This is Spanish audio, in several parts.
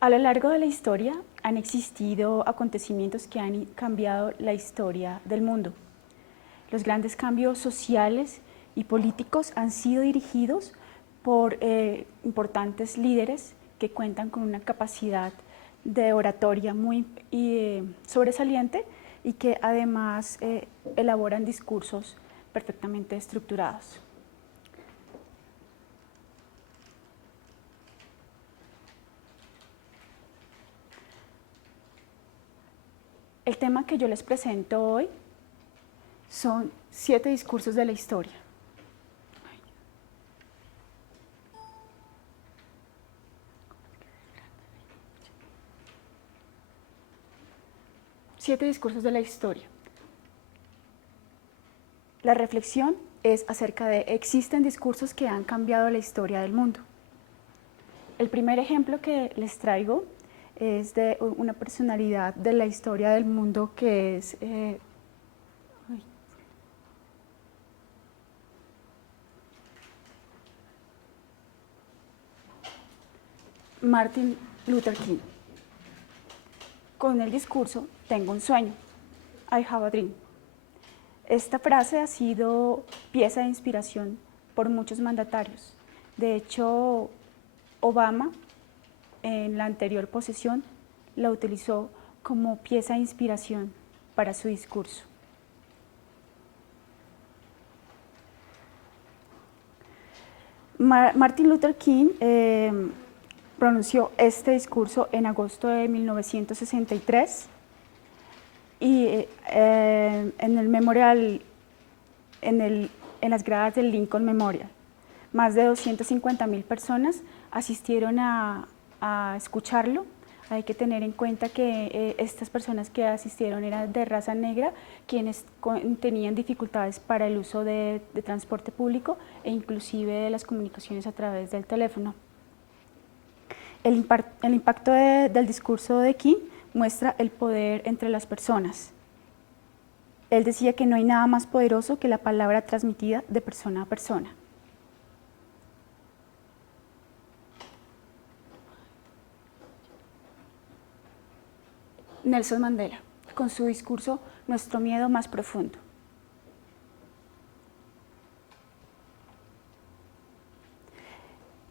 A lo largo de la historia han existido acontecimientos que han cambiado la historia del mundo. Los grandes cambios sociales y políticos han sido dirigidos por importantes líderes que cuentan con una capacidad de oratoria muy sobresaliente y que además elaboran discursos perfectamente estructurados. El tema que yo les presento hoy son 7 discursos de la historia. 7 discursos de la historia. La reflexión es acerca de existen discursos que han cambiado la historia del mundo. El primer ejemplo que les traigo es de una personalidad de la historia del mundo que es Martin Luther King. Con el discurso tengo un sueño, I have a dream. Esta frase ha sido pieza de inspiración por muchos mandatarios. De hecho, Obama, en la anterior posesión, la utilizó como pieza de inspiración para su discurso. Martin Luther King pronunció este discurso en agosto de 1963 y en el memorial, en las gradas del Lincoln Memorial. Más de 250.000 personas asistieron a escucharlo. Hay que tener en cuenta que estas personas que asistieron eran de raza negra, quienes tenían dificultades para el uso de transporte público e inclusive de las comunicaciones a través del teléfono. El impacto del discurso de King muestra el poder entre las personas. Él decía que no hay nada más poderoso que la palabra transmitida de persona a persona. Nelson Mandela, con su discurso Nuestro miedo más profundo.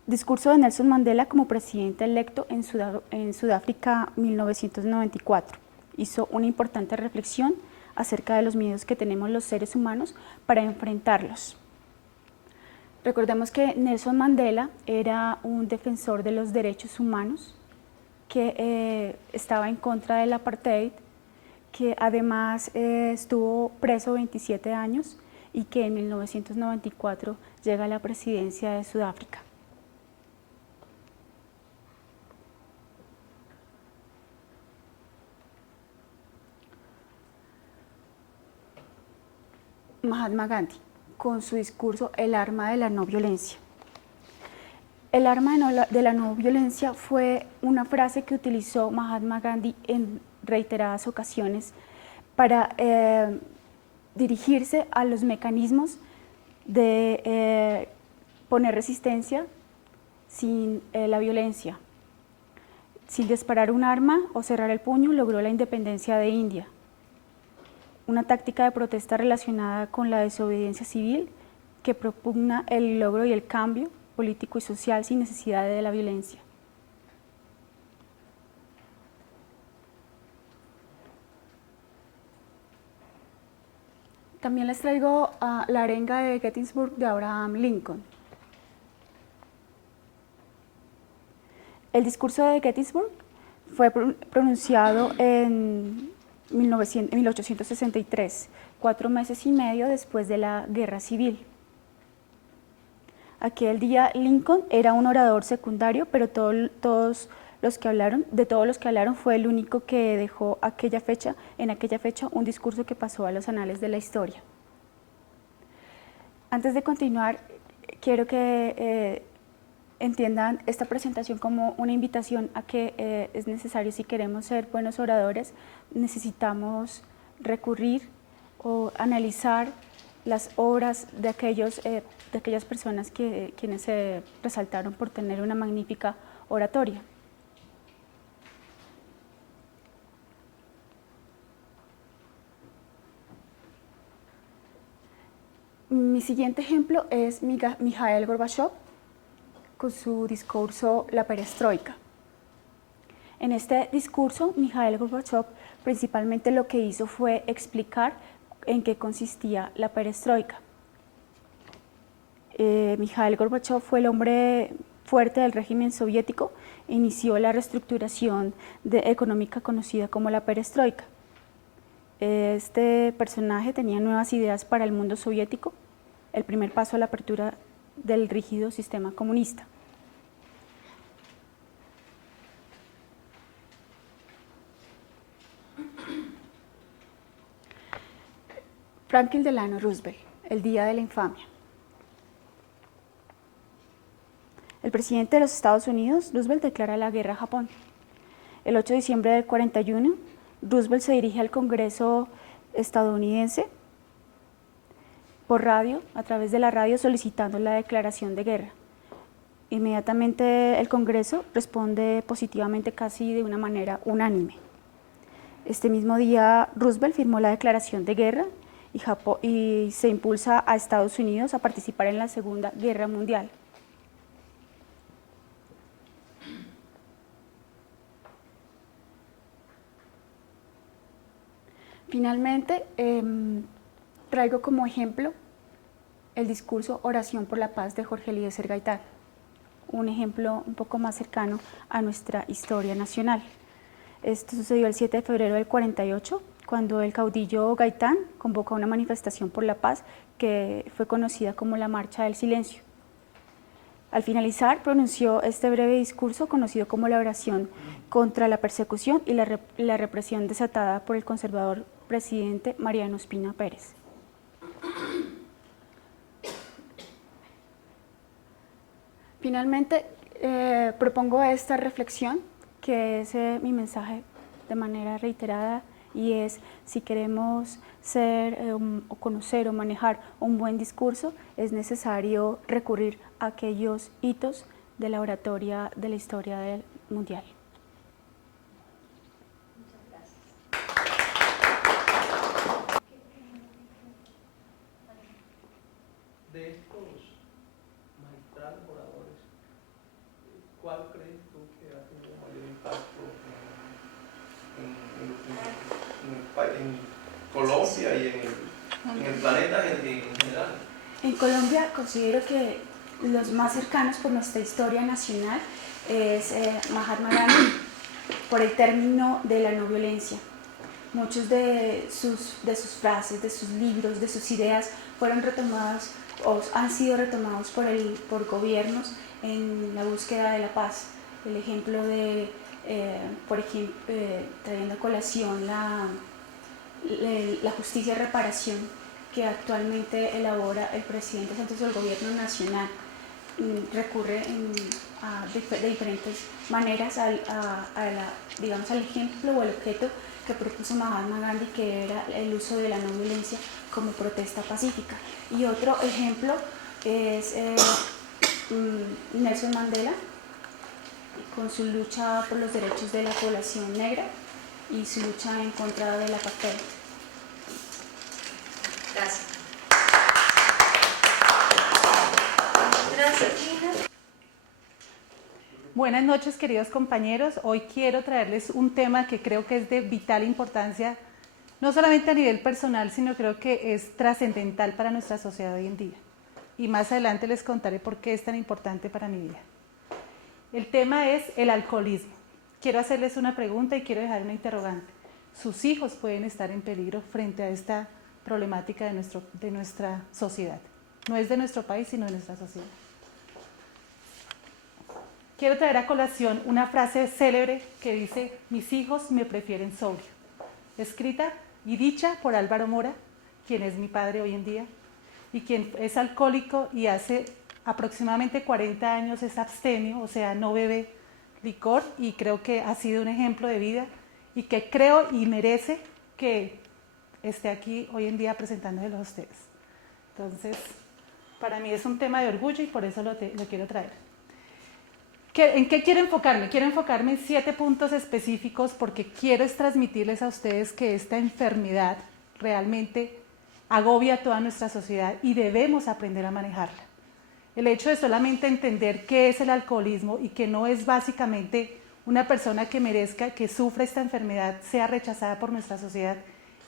Discurso de Nelson Mandela como presidente electo en Sudáfrica 1994. Hizo una importante reflexión acerca de los miedos que tenemos los seres humanos para enfrentarlos. Recordemos que Nelson Mandela era un defensor de los derechos humanos, que estaba en contra del apartheid, que además estuvo preso 27 años y que en 1994 llega a la presidencia de Sudáfrica. Mahatma Gandhi, con su discurso El arma de la no violencia. El arma de la no violencia fue una frase que utilizó Mahatma Gandhi en reiteradas ocasiones para dirigirse a los mecanismos de poner resistencia sin la violencia. Sin disparar un arma o cerrar el puño, logró la independencia de India. Una táctica de protesta relacionada con la desobediencia civil que propugna el logro y el cambio político y social sin necesidad de la violencia. También les traigo la arenga de Gettysburg de Abraham Lincoln. El discurso de Gettysburg fue pronunciado en 1863, 4 meses y medio después de la Guerra Civil. Aquel día Lincoln era un orador secundario, pero de todos los que hablaron fue el único que dejó en aquella fecha un discurso que pasó a los anales de la historia. Antes de continuar, quiero que entiendan esta presentación como una invitación a que es necesario, si queremos ser buenos oradores, necesitamos recurrir o analizar las obras de aquellas personas quienes se resaltaron por tener una magnífica oratoria. Mi siguiente ejemplo es Mikhail Gorbachev con su discurso La Perestroika. En este discurso, Mikhail Gorbachev principalmente lo que hizo fue explicar en qué consistía la perestroika. Mikhail Gorbachev fue el hombre fuerte del régimen soviético e inició la reestructuración económica conocida como la perestroika. Este personaje tenía nuevas ideas para el mundo soviético, el primer paso a la apertura del rígido sistema comunista. Franklin Delano Roosevelt, el día de la infamia. El presidente de los Estados Unidos, Roosevelt, declara la guerra a Japón. El 8 de diciembre del 41, Roosevelt se dirige al Congreso estadounidense por radio, a través de la radio, solicitando la declaración de guerra. Inmediatamente el Congreso responde positivamente, casi de una manera unánime. Este mismo día, Roosevelt firmó la declaración de guerra y se impulsa a Estados Unidos a participar en la Segunda Guerra Mundial. Finalmente, traigo como ejemplo el discurso Oración por la Paz de Jorge Eliezer Gaitán, un ejemplo un poco más cercano a nuestra historia nacional. Esto sucedió el 7 de febrero del 48, cuando el caudillo Gaitán convocó una manifestación por la paz que fue conocida como la Marcha del Silencio. Al finalizar, pronunció este breve discurso conocido como la oración contra la persecución y la represión desatada por el conservador presidente Mariano Ospina Pérez. Finalmente, propongo esta reflexión, que es mi mensaje de manera reiterada, y es: si queremos ser o conocer o manejar un buen discurso, es necesario recurrir a aquellos hitos de la oratoria de la historia del mundial. De estos magistrales oradores, ¿cuál crees tú que ha tenido mayor impacto en Colombia y en el planeta en general? En Colombia considero que los más cercanos por nuestra historia nacional es Mahatma Gandhi, por el término de la no violencia. Muchos de sus frases, de sus libros, de sus ideas fueron retomados o han sido retomados por gobiernos en la búsqueda de la paz. El ejemplo de, por ejemplo, trayendo a colación la justicia de reparación que actualmente elabora el presidente Santos del Gobierno Nacional, recurre de diferentes maneras digamos, al ejemplo o al objeto que propuso Mahatma Gandhi, que era el uso de la no violencia como protesta pacífica. Y otro ejemplo es Nelson Mandela, con su lucha por los derechos de la población negra y su lucha en contra del apartheid. Gracias. Gracias, Gina. Buenas noches, queridos compañeros. Hoy quiero traerles un tema que creo que es de vital importancia, no solamente a nivel personal, sino creo que es trascendental para nuestra sociedad hoy en día. Y más adelante les contaré por qué es tan importante para mi vida. El tema es el alcoholismo. Quiero hacerles una pregunta y quiero dejar una interrogante. ¿Sus hijos pueden estar en peligro frente a esta problemática de nuestra sociedad? No es de nuestro país, sino de nuestra sociedad. Quiero traer a colación una frase célebre que dice: mis hijos me prefieren sobrio, escrita y dicha por Álvaro Mora, quien es mi padre hoy en día y quien es alcohólico y hace aproximadamente 40 años es abstemio, o sea, no bebe licor, y creo que ha sido un ejemplo de vida y que creo y merece que esté aquí hoy en día presentándoselo a ustedes. Entonces, para mí es un tema de orgullo y por eso lo quiero traer. ¿En qué quiero enfocarme? Quiero enfocarme en 7 puntos específicos porque quiero transmitirles a ustedes que esta enfermedad realmente agobia a toda nuestra sociedad y debemos aprender a manejarla. El hecho de solamente entender qué es el alcoholismo y que no es básicamente una persona que merezca, que sufra esta enfermedad, sea rechazada por nuestra sociedad,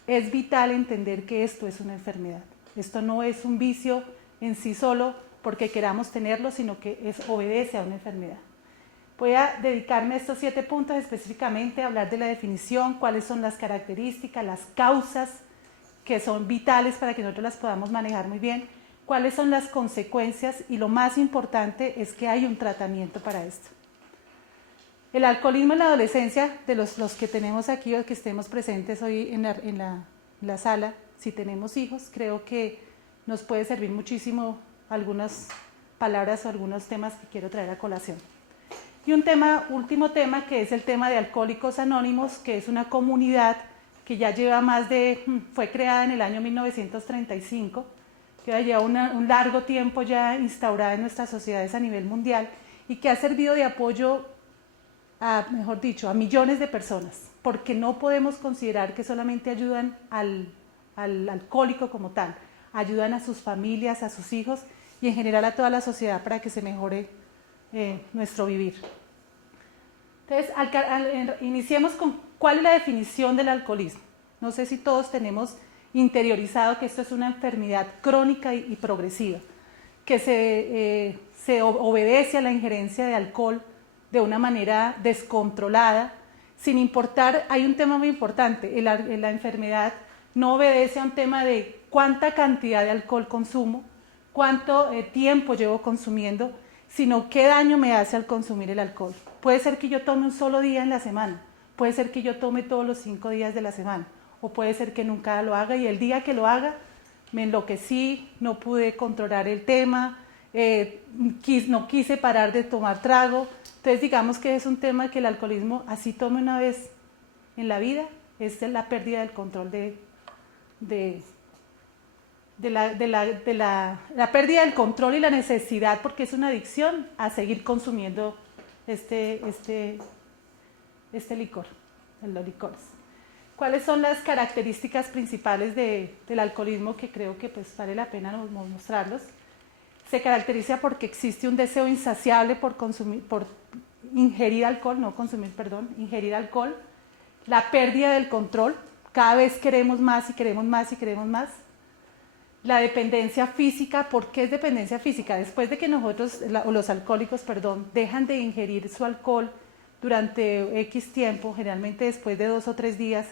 es vital entender que esto es una enfermedad. Esto no es un vicio en sí solo porque queramos tenerlo, sino que obedece a una enfermedad. Voy a dedicarme a estos 7 puntos específicamente, a hablar de la definición, cuáles son las características, las causas que son vitales para que nosotros las podamos manejar muy bien, cuáles son las consecuencias y lo más importante es que hay un tratamiento para esto. El alcoholismo en la adolescencia, de los que tenemos aquí o que estemos presentes hoy en la sala, si tenemos hijos, creo que nos puede servir muchísimo algunas palabras o algunos temas que quiero traer a colación. Y último tema, que es el tema de Alcohólicos Anónimos, que es una comunidad que ya lleva fue creada en el año 1935, que ya lleva un largo tiempo ya instaurada en nuestras sociedades a nivel mundial y que ha servido de apoyo a millones de personas, porque no podemos considerar que solamente ayudan al alcohólico como tal, ayudan a sus familias, a sus hijos y en general a toda la sociedad para que se mejore nuestro vivir. Entonces, iniciemos con cuál es la definición del alcoholismo. No sé si todos tenemos interiorizado que esto es una enfermedad crónica y progresiva, que se obedece a la injerencia de alcohol de una manera descontrolada, sin importar, hay un tema muy importante, la enfermedad no obedece a un tema de cuánta cantidad de alcohol consumo, cuánto tiempo llevo consumiendo, sino qué daño me hace al consumir el alcohol. Puede ser que yo tome un solo día en la semana, puede ser que yo tome todos los 5 días de la semana, o puede ser que nunca lo haga y el día que lo haga me enloquecí, no pude controlar el tema, no quise parar de tomar trago. Entonces digamos que es un tema que el alcoholismo, así tome una vez en la vida, es la pérdida del control la pérdida del control y la necesidad, porque es una adicción, a seguir consumiendo este licor, los licores. ¿Cuáles son las características principales del alcoholismo que creo que pues vale la pena mostrarlos? Se caracteriza porque existe un deseo insaciable por ingerir alcohol, no consumir, perdón, ingerir alcohol, la pérdida del control, cada vez queremos más y queremos más y queremos más. La dependencia física. ¿Por qué es dependencia física? Después de que los alcohólicos, dejan de ingerir su alcohol durante X tiempo, generalmente después de 2 o 3 días,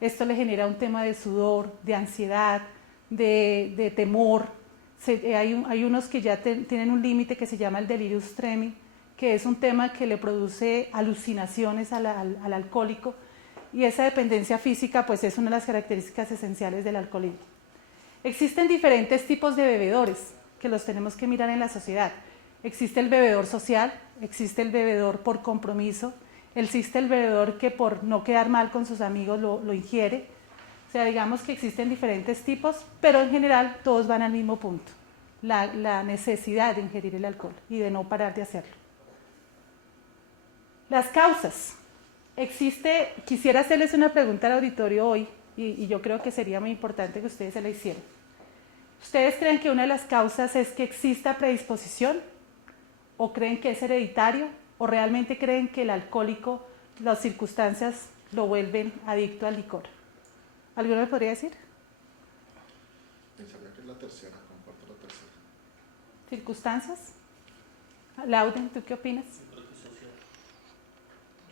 esto le genera un tema de sudor, de ansiedad, de temor. Hay unos que ya tienen un límite que se llama el delirium tremens, que es un tema que le produce alucinaciones al alcohólico, y esa dependencia física pues es una de las características esenciales del alcoholismo. Existen diferentes tipos de bebedores que los tenemos que mirar en la sociedad. Existe el bebedor social, existe el bebedor por compromiso, existe el bebedor que por no quedar mal con sus amigos lo ingiere. O sea, digamos que existen diferentes tipos, pero en general todos van al mismo punto, la necesidad de ingerir el alcohol y de no parar de hacerlo. Las causas. Quisiera hacerles una pregunta al auditorio hoy, y yo creo que sería muy importante que ustedes se la hicieran. ¿Ustedes creen que una de las causas es que exista predisposición? ¿O creen que es hereditario? ¿O realmente creen que el alcohólico, las circunstancias lo vuelven adicto al licor? ¿Alguno me podría decir? Pensaría que es la tercera, comparto la tercera. ¿Circunstancias? Lauden, ¿tú qué opinas?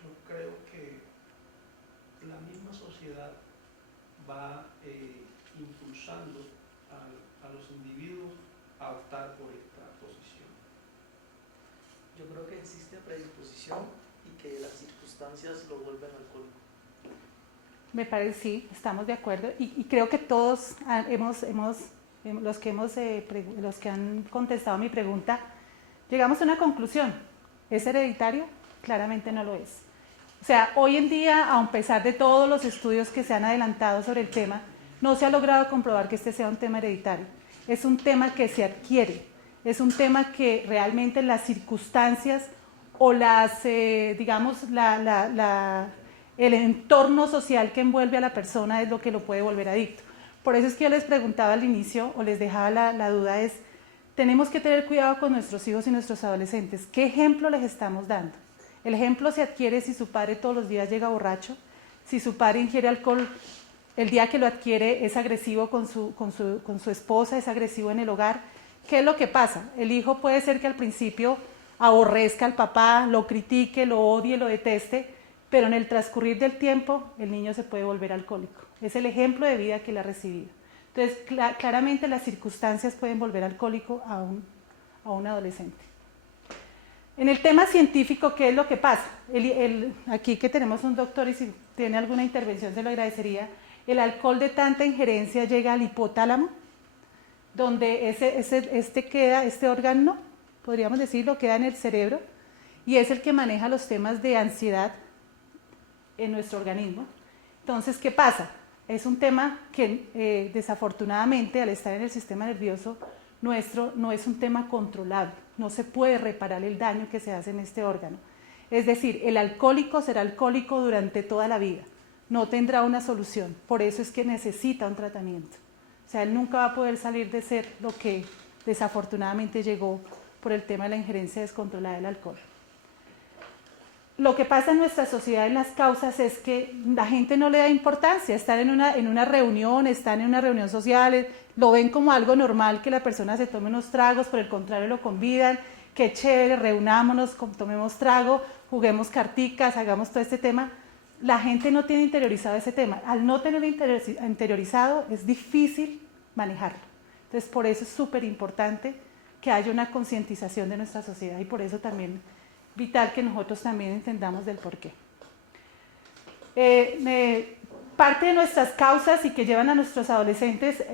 Yo creo que la misma sociedad va impulsando a los individuos a optar por esta posición. Yo creo que existe predisposición y que las circunstancias lo vuelven alcohólico. Me parece, sí, estamos de acuerdo y creo que todos hemos los que han contestado mi pregunta, llegamos a una conclusión. ¿Es hereditario? Claramente no lo es. O sea, hoy en día, a pesar de todos los estudios que se han adelantado sobre el tema, no se ha logrado comprobar que este sea un tema hereditario. Es un tema que se adquiere, es un tema que realmente las circunstancias o digamos, el entorno social que envuelve a la persona es lo que lo puede volver adicto. Por eso es que yo les preguntaba al inicio, o les dejaba la duda, es, tenemos que tener cuidado con nuestros hijos y nuestros adolescentes. ¿Qué ejemplo les estamos dando? El ejemplo se adquiere si su padre todos los días llega borracho, si su padre ingiere alcohol, el día que lo adquiere es agresivo con su esposa, es agresivo en el hogar. ¿Qué es lo que pasa? El hijo puede ser que al principio aborrezca al papá, lo critique, lo odie, lo deteste, pero en el transcurrir del tiempo el niño se puede volver alcohólico. Es el ejemplo de vida que él ha recibido. Entonces, claramente las circunstancias pueden volver alcohólico a un adolescente. En el tema científico, ¿qué es lo que pasa? Aquí que tenemos un doctor y si tiene alguna intervención se lo agradecería. El alcohol de tanta injerencia llega al hipotálamo, donde este órgano, podríamos decirlo, queda en el cerebro y es el que maneja los temas de ansiedad en nuestro organismo. Entonces, ¿qué pasa? Es un tema que desafortunadamente al estar en el sistema nervioso nuestro no es un tema controlable, no se puede reparar el daño que se hace en este órgano. Es decir, el alcohólico será alcohólico durante toda la vida, no tendrá una solución, por eso es que necesita un tratamiento. O sea, él nunca va a poder salir de ser lo que desafortunadamente llegó por el tema de la injerencia descontrolada del alcohol. Lo que pasa en nuestra sociedad en las causas es que la gente no le da importancia, están en una reunión social, lo ven como algo normal que la persona se tome unos tragos, por el contrario lo convidan, qué chévere, reunámonos, tomemos trago, juguemos carticas, hagamos todo este tema. La gente no tiene interiorizado ese tema, al no tenerlo interiorizado es difícil manejarlo. Entonces por eso es súper importante que haya una concientización de nuestra sociedad y por eso también vital que nosotros también entendamos del porqué. Parte de nuestras causas y que llevan a nuestros adolescentes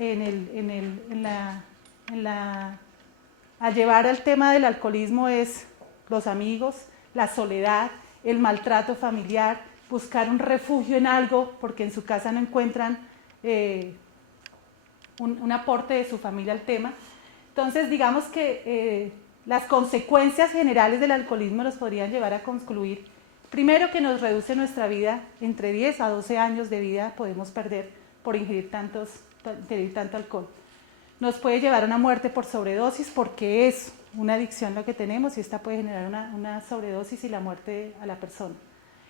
a llevar al tema del alcoholismo es los amigos, la soledad, el maltrato familiar, buscar un refugio en algo porque en su casa no encuentran un aporte de su familia al tema. Entonces, digamos que las consecuencias generales del alcoholismo nos podrían llevar a concluir, primero, que nos reduce nuestra vida, entre 10 a 12 años de vida podemos perder por ingerir tanto alcohol. Nos puede llevar a una muerte por sobredosis porque es una adicción lo que tenemos y esta puede generar una sobredosis y la muerte a la persona.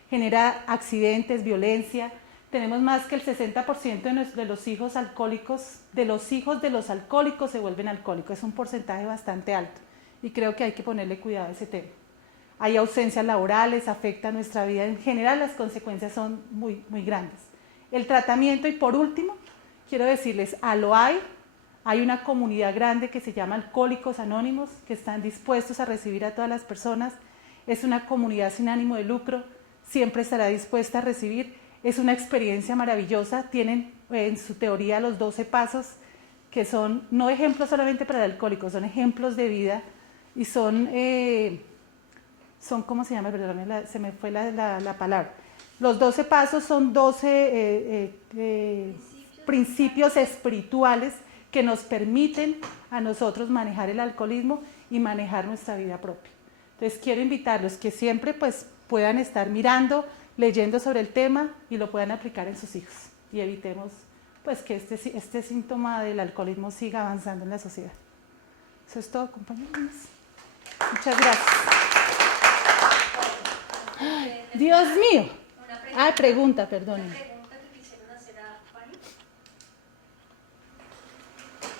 Genera accidentes, violencia. Tenemos más que el 60% de los hijos alcohólicos, de los hijos de los alcohólicos se vuelven alcohólicos. Es un porcentaje bastante alto y creo que hay que ponerle cuidado a ese tema. Hay ausencias laborales, afecta nuestra vida. En general las consecuencias son muy, muy grandes. El tratamiento y por último, quiero decirles, hay una comunidad grande que se llama Alcohólicos Anónimos que están dispuestos a recibir a todas las personas. Es una comunidad sin ánimo de lucro, siempre estará dispuesta a recibir. Es una experiencia maravillosa, tienen en su teoría los 12 pasos que son no ejemplos solamente para el alcohólico, son ejemplos de vida y son ¿cómo se llama? Perdón, se me fue la palabra. Los 12 pasos son 12 principios espirituales que nos permiten a nosotros manejar el alcoholismo y manejar nuestra vida propia. Entonces quiero invitarlos que siempre pues puedan estar mirando, leyendo sobre el tema y lo puedan aplicar en sus hijos y evitemos pues que este síntoma del alcoholismo siga avanzando en la sociedad. Eso es todo, compañeros. Muchas gracias. Ay, Dios mío. Pregunta, perdón. Una pregunta que quisieron hacer a Juan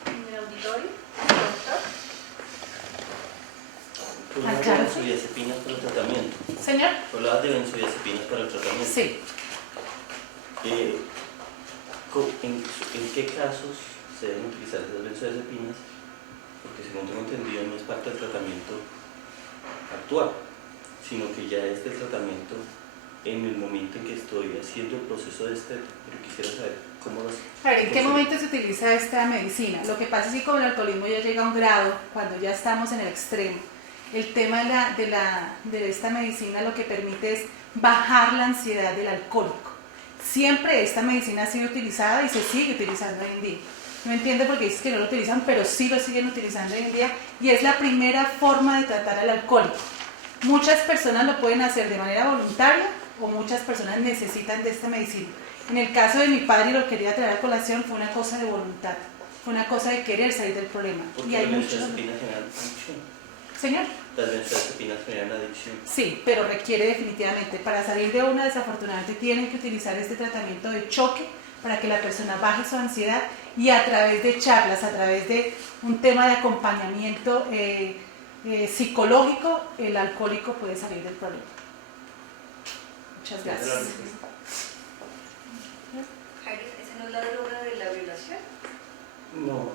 en el auditorio, doctor. Tú hablabas de benzodiazepinas para el tratamiento. Señor. Tú hablabas de benzodiazepinas para el tratamiento. Sí. ¿En qué casos se deben utilizar esas benzodiazepinas? Porque según tengo entendido no es parte del tratamiento actual, sino que ya es del tratamiento en el momento en que estoy haciendo el proceso de esteto, pero quisiera saber cómo los... A ver, ¿en qué pues, momento se utiliza esta medicina? Lo que pasa es que con el alcoholismo ya llega a un grado, cuando ya estamos en el extremo. El tema de esta medicina lo que permite es bajar la ansiedad del alcohólico. Siempre esta medicina ha sido utilizada y se sigue utilizando hoy en día. No entiendo por qué dices que no lo utilizan, pero sí lo siguen utilizando hoy en día y es la primera forma de tratar al alcohólico. Muchas personas lo pueden hacer de manera voluntaria o muchas personas necesitan de esta medicina. En el caso de mi padre, y lo quería traer a colación, fue una cosa de voluntad, fue una cosa de querer salir del problema. Porque Y hay las muchos... benzodiazepinas generan adicción. Señor. Las benzodiazepinas generan adicción. Sí, pero requiere definitivamente, para salir de una, desafortunadamente tienen que utilizar este tratamiento de choque para que la persona baje su ansiedad y a través de charlas, a través de un tema de acompañamiento psicológico, el alcohólico puede salir del problema. Muchas gracias. Jairo, ¿esa no es la droga de la violación? No,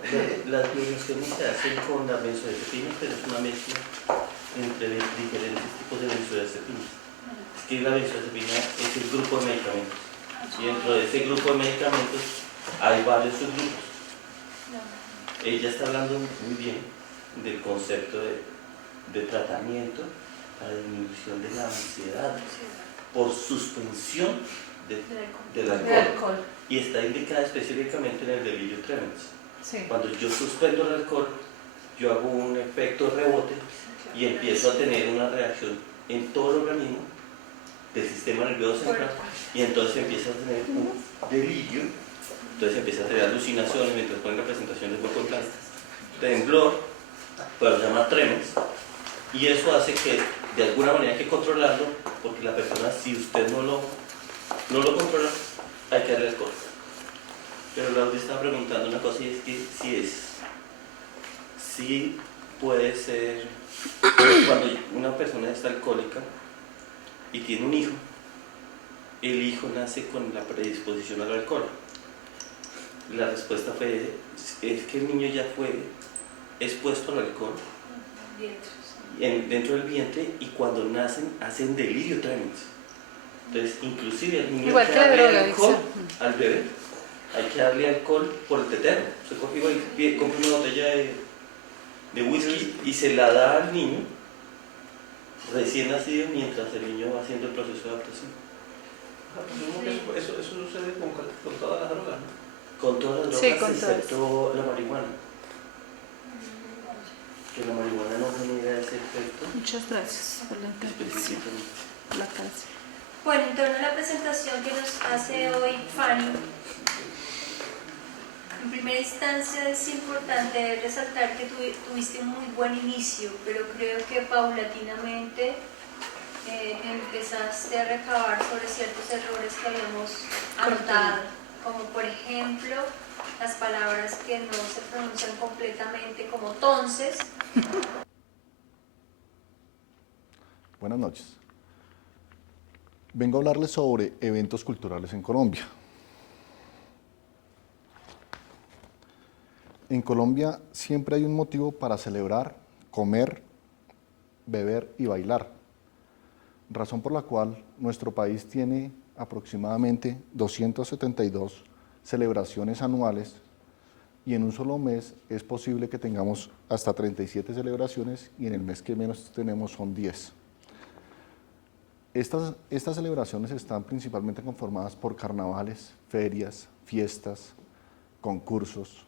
las violaciones se hacen con las benzodiazepinas, pero es una mezcla entre diferentes tipos de benzodiazepinas. Es que la benzodiazepina es el grupo de medicamentos. Y dentro de ese grupo de medicamentos hay varios subgrupos. Ella está hablando muy bien del concepto de tratamiento para disminución de la ansiedad por suspensión del alcohol. Y está indicada específicamente en el delirio tremens. Sí. Cuando yo suspendo el alcohol, yo hago un efecto rebote y empiezo a tener una reacción en todo el organismo del sistema nervioso central y entonces empieza a tener un delirio, entonces empieza a tener alucinaciones mientras ponen representaciones de cuerpo temblor, pues lo llama tremens, y eso hace que de alguna manera hay que controlarlo, porque la persona, si usted no lo controla, hay que darle alcohol. Pero Laura estaba preguntando una cosa, y es que sí puede ser cuando una persona está alcohólica y tiene un hijo, el hijo nace con la predisposición al alcohol. La respuesta fue, es que el niño ya fue expuesto al alcohol dentro del vientre y cuando nacen hacen delirio tremens. Entonces, inclusive al niño Igual hay que la darle droga, alcohol al bebé, hay que darle alcohol por el tetero. Se coge y compra una botella de whisky y se la da al niño recién nacido mientras el niño va haciendo el proceso de adaptación. Presumo que eso sucede con todas las drogas, ¿no? Con todas las Sí, drogas, con todas. excepto la marihuana. Que la marihuana no genera ese efecto Muchas gracias por la intervención. específicamente. La clase. Bueno, en torno a la presentación que nos hace hoy Fanny, en primera instancia es importante resaltar que tuviste un muy buen inicio, pero creo que paulatinamente empezaste a recabar sobre ciertos errores que habíamos anotado, como por ejemplo las palabras que no se pronuncian completamente, como entonces. Buenas noches. Vengo a hablarles sobre eventos culturales en Colombia. En Colombia siempre hay un motivo para celebrar, comer, beber y bailar, razón por la cual nuestro país tiene aproximadamente 272 celebraciones anuales y en un solo mes es posible que tengamos hasta 37 celebraciones y en el mes que menos tenemos son 10. Estas celebraciones están principalmente conformadas por carnavales, ferias, fiestas, concursos.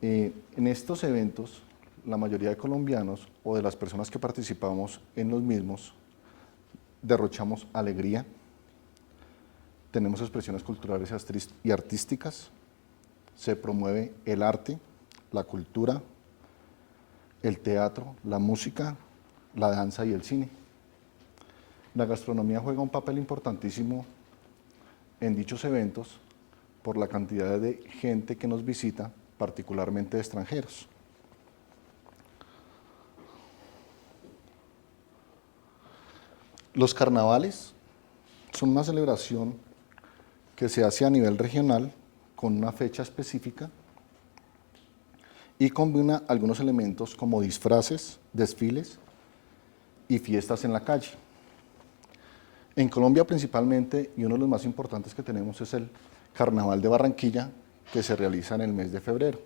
En estos eventos, la mayoría de colombianos o de las personas que participamos en los mismos derrochamos alegría, tenemos expresiones culturales y artísticas, se promueve el arte, la cultura, el teatro, la música, la danza y el cine. La gastronomía juega un papel importantísimo en dichos eventos por la cantidad de gente que nos visita, particularmente de extranjeros. Los carnavales son una celebración que se hace a nivel regional con una fecha específica y combina algunos elementos como disfraces, desfiles y fiestas en la calle. En Colombia principalmente, y uno de los más importantes que tenemos es el Carnaval de Barranquilla, que se realiza en el mes de febrero.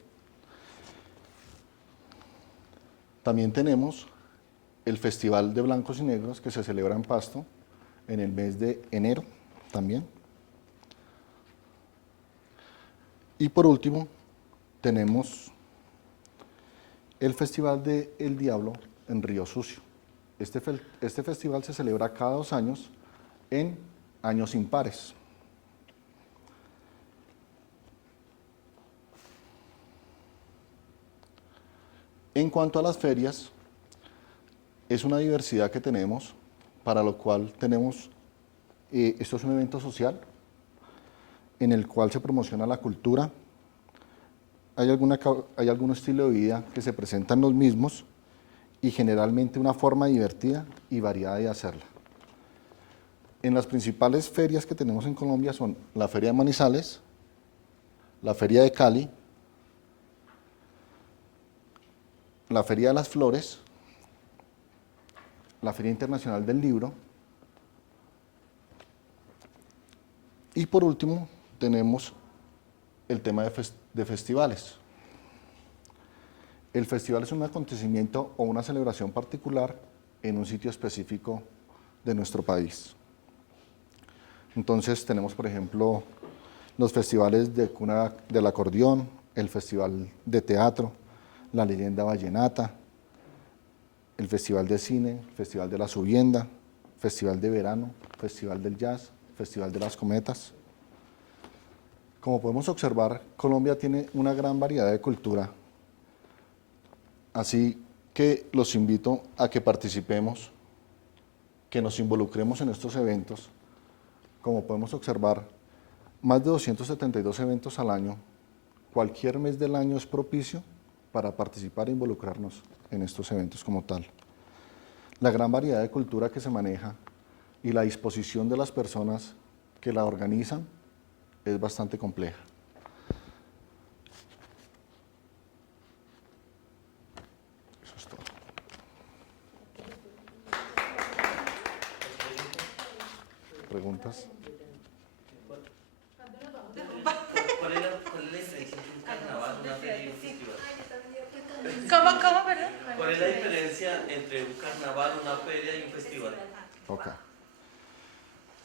También tenemos el Festival de Blancos y Negros, que se celebra en Pasto en el mes de enero también. Y por último, tenemos el Festival de El Diablo en Río Sucio. Este festival se celebra cada 2 años en años impares. En cuanto a las ferias, es una diversidad que tenemos, para lo cual tenemos, esto es un evento social, en el cual se promociona la cultura. Hay algún estilo de vida que se presenta en los mismos y generalmente una forma divertida y variada de hacerla. En las principales ferias que tenemos en Colombia son la Feria de Manizales, la Feria de Cali, la Feria de las Flores, la Feria Internacional del Libro y por último tenemos el tema de festivales. El festival es un acontecimiento o una celebración particular en un sitio específico de nuestro país. Entonces tenemos, por ejemplo, los festivales de cuna del acordeón, el festival de teatro, la leyenda vallenata, el festival de cine, el festival de la subienda, festival de verano, festival del jazz, festival de las cometas. Como podemos observar, Colombia tiene una gran variedad de cultura, así que los invito a que participemos, que nos involucremos en estos eventos. Como podemos observar, más de 272 eventos al año, cualquier mes del año es propicio para participar e involucrarnos en estos eventos como tal. La gran variedad de cultura que se maneja y la disposición de las personas que la organizan es bastante compleja. Eso es todo. ¿Preguntas? ¿Cuál es la diferencia entre un carnaval, una feria y un festival? ¿Cómo, perdón? ¿Cuál es la diferencia entre un carnaval, una feria y un festival? Ok.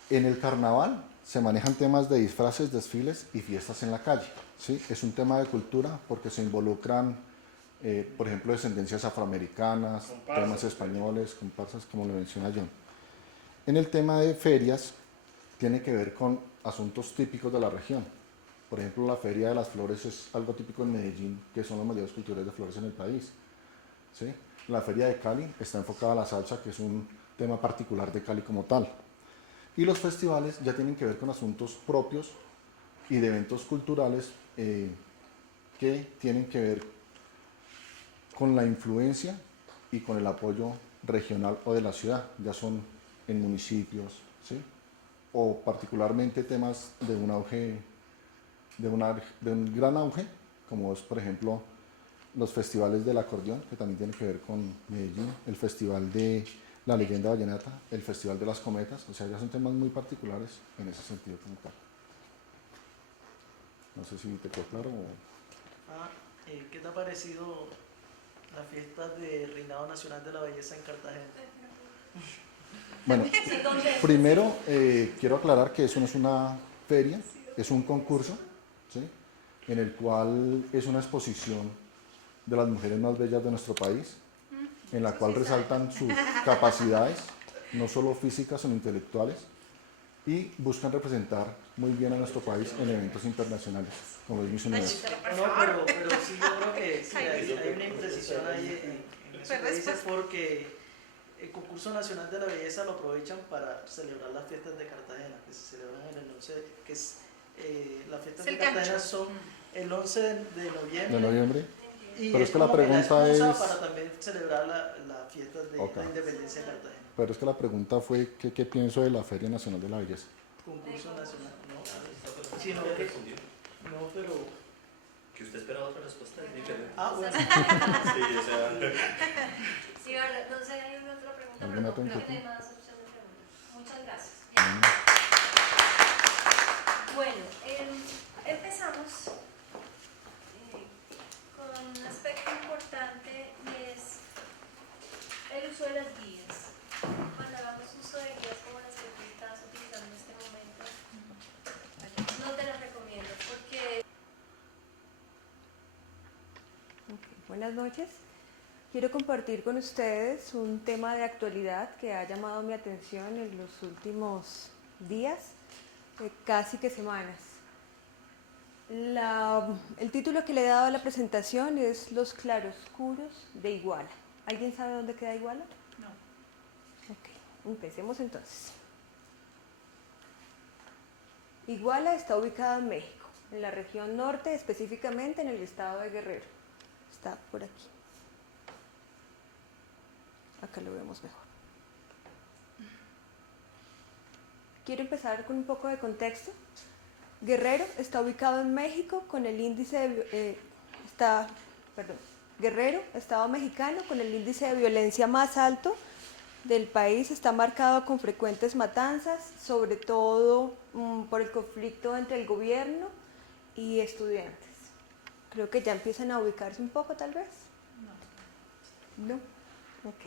En el carnaval se manejan temas de disfraces, desfiles y fiestas en la calle, ¿sí? Es un tema de cultura porque se involucran, por ejemplo, descendencias afroamericanas, temas españoles, comparsas, como lo menciona John. En el tema de ferias, tiene que ver con asuntos típicos de la región. Por ejemplo, la Feria de las Flores es algo típico en Medellín, que son las mayores culturas de flores en el país, ¿sí? La Feria de Cali está enfocada a la salsa, que es un tema particular de Cali como tal. Y los festivales ya tienen que ver con asuntos propios y de eventos culturales que tienen que ver con la influencia y con el apoyo regional o de la ciudad, ya son en municipios, ¿sí? O particularmente temas de un auge, de un gran auge, como es por ejemplo los festivales del acordeón, que también tienen que ver con Medellín, el festival de la leyenda vallenata, el festival de las cometas, o sea, ya son temas muy particulares en ese sentido como tal. No sé si te quedó claro o... ¿Qué te ha parecido las fiestas de Reinado Nacional de la Belleza en Cartagena? Bueno, primero quiero aclarar que eso no es una feria, es un concurso, ¿sí? En el cual es una exposición de las mujeres más bellas de nuestro país, en la cual resaltan sus capacidades, no solo físicas, sino intelectuales, y buscan representar muy bien a nuestro país en eventos internacionales, como es Miss Universo. No, pero sí, yo creo que sí, hay una imprecisión ahí en eso que dices, porque el concurso nacional de la belleza lo aprovechan para celebrar las fiestas de Cartagena, que se celebran en el 11, que es, las fiestas de Cartagena son el 11 de noviembre. ¿De noviembre? Y pero es que la como pregunta excusa es... para también celebrar la fiesta de Okay. la independencia de Cartagena. Pero es que la pregunta fue ¿qué pienso de la Feria Nacional de la Belleza? Concurso nacional, no. Sino que, no, pero... Que usted espera otra respuesta diferente. Ah, bueno. Sí, o sea... Sí, ahora, no sé, hay otra pregunta, ¿Alguna pero no, creo pregunta? que no hay más opción de preguntas. Muchas gracias. de las guías. Cuando hagamos uso de guías como las que tú estás utilizando en este momento, no te las recomiendo porque... Buenas noches. Quiero compartir con ustedes un tema de actualidad que ha llamado mi atención en los últimos días, casi que semanas. El título que le he dado a la presentación es Los claroscuros de Iguala. ¿Alguien sabe dónde queda Iguala? No. Ok, empecemos entonces. Iguala está ubicada en México, en la región norte, específicamente en el estado de Guerrero. Está por aquí. Acá lo vemos mejor. Quiero empezar con un poco de contexto. Guerrero está ubicado en México con el índice de, Guerrero, estado mexicano, con el índice de violencia más alto del país. Está marcado con frecuentes matanzas, sobre todo por el conflicto entre el gobierno y estudiantes. Creo que ya empiezan a ubicarse un poco, tal vez. No. Ok.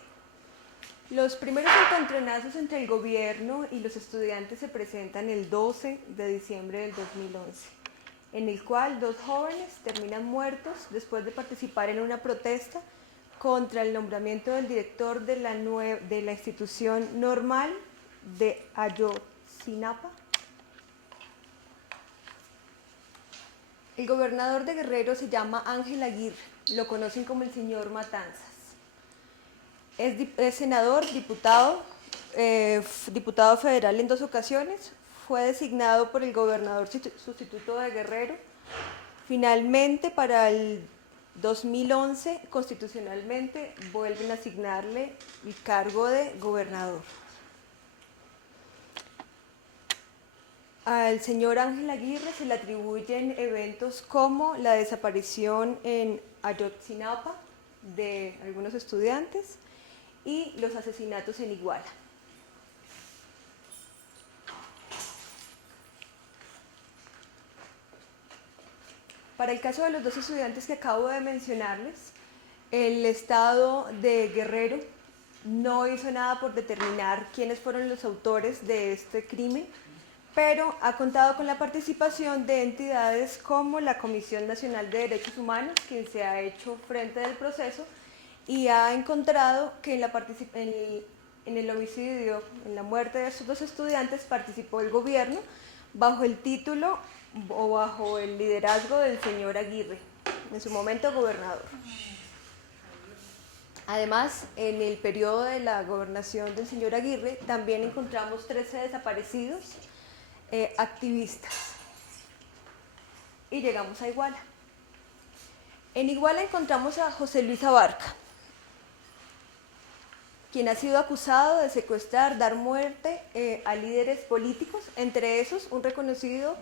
Los primeros encontronazos entre el gobierno y los estudiantes se presentan el 12 de diciembre del 2011, en el cual 2 jóvenes terminan muertos después de participar en una protesta contra el nombramiento del director de la institución normal de Ayotzinapa. El gobernador de Guerrero se llama Ángel Aguirre, lo conocen como el señor Matanzas. Es senador, diputado federal en 2 ocasiones, fue designado por el gobernador sustituto de Guerrero. Finalmente, para el 2011, constitucionalmente, vuelven a asignarle el cargo de gobernador. Al señor Ángel Aguirre se le atribuyen eventos como la desaparición en Ayotzinapa de algunos estudiantes y los asesinatos en Iguala. Para el caso de los 2 estudiantes que acabo de mencionarles, el estado de Guerrero no hizo nada por determinar quiénes fueron los autores de este crimen, pero ha contado con la participación de entidades como la Comisión Nacional de Derechos Humanos, quien se ha hecho frente del proceso y ha encontrado que en el homicidio, en la muerte de estos 2 estudiantes, participó el gobierno bajo el título o bajo el liderazgo del señor Aguirre, en su momento gobernador. Además, en el periodo de la gobernación del señor Aguirre también encontramos 13 desaparecidos activistas. Y llegamos a Iguala. En Iguala encontramos a José Luis Abarca, quien ha sido acusado de secuestrar, dar muerte a líderes políticos, entre esos un reconocido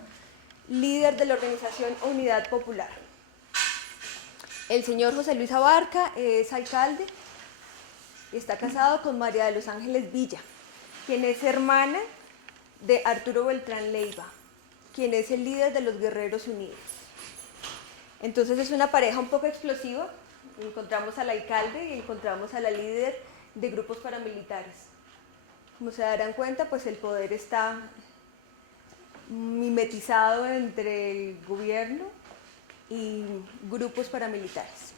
líder de la organización Unidad Popular. El señor José Luis Abarca es alcalde y está casado con María de los Ángeles Villa, quien es hermana de Arturo Beltrán Leiva, quien es el líder de los Guerreros Unidos. Entonces es una pareja un poco explosiva. Encontramos al alcalde y encontramos a la líder de grupos paramilitares. Como se darán cuenta, pues el poder está mimetizado entre el gobierno y grupos paramilitares.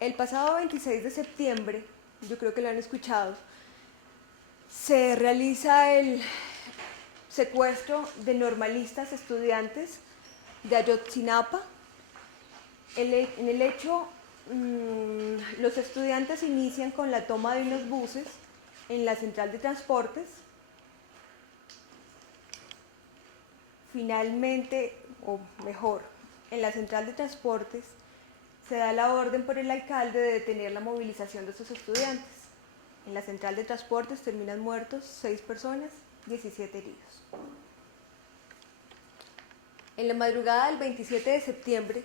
El pasado 26 de septiembre, yo creo que lo han escuchado, se realiza el secuestro de normalistas estudiantes de Ayotzinapa. En el hecho, los estudiantes inician con la toma de unos buses en la central de transportes. Finalmente, o mejor, en la central de transportes se da la orden por el alcalde de detener la movilización de estos estudiantes. En la central de transportes terminan muertos 6 personas, 17 heridos. En la madrugada del 27 de septiembre,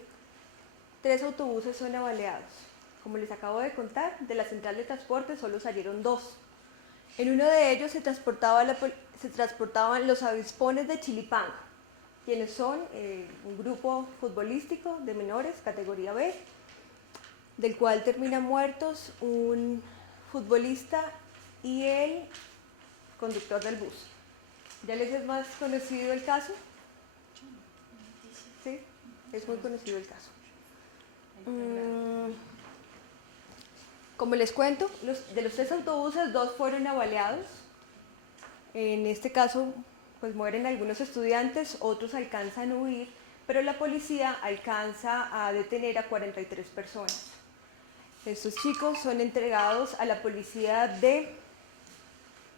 3 autobuses son avaleados. Como les acabo de contar, de la central de transportes solo salieron 2. En uno de ellos se transportaban los avispones de Chilipango, quienes son un grupo futbolístico de menores, categoría B, del cual terminan muertos un futbolista y el conductor del bus. ¿Ya les es más conocido el caso? Sí, es muy conocido el caso. Como les cuento, de los 3 autobuses, 2 fueron avaliados. En este caso, pues mueren algunos estudiantes, otros alcanzan a huir, pero la policía alcanza a detener a 43 personas. Estos chicos son entregados a la policía de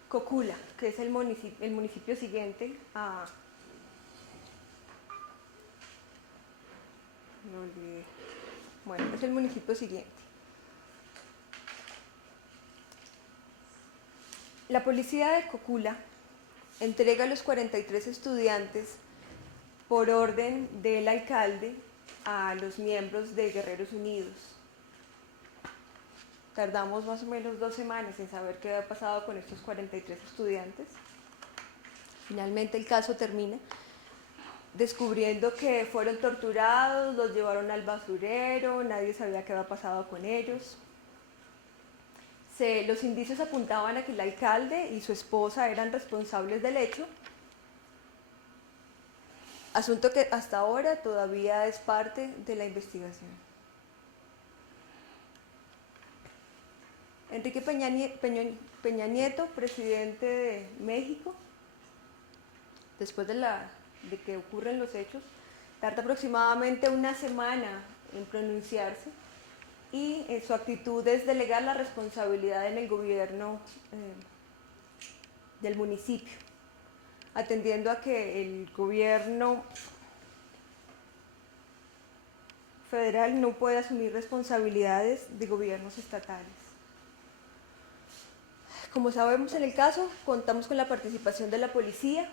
Cocula, que es el municipio siguiente a... No olvidé. Bueno, es el municipio siguiente. La policía de Cocula entrega a los 43 estudiantes por orden del alcalde a los miembros de Guerreros Unidos. Tardamos más o menos 2 semanas en saber qué había pasado con estos 43 estudiantes. Finalmente el caso termina descubriendo que fueron torturados, los llevaron al basurero, nadie sabía qué había pasado con ellos. Los indicios apuntaban a que el alcalde y su esposa eran responsables del hecho, asunto que hasta ahora todavía es parte de la investigación. Enrique Peña Nieto, presidente de México, después de que ocurren los hechos, tarda aproximadamente una semana en pronunciarse y su actitud es delegar la responsabilidad en el gobierno del municipio, atendiendo a que el gobierno federal no puede asumir responsabilidades de gobiernos estatales. Como sabemos en el caso, contamos con la participación de la policía,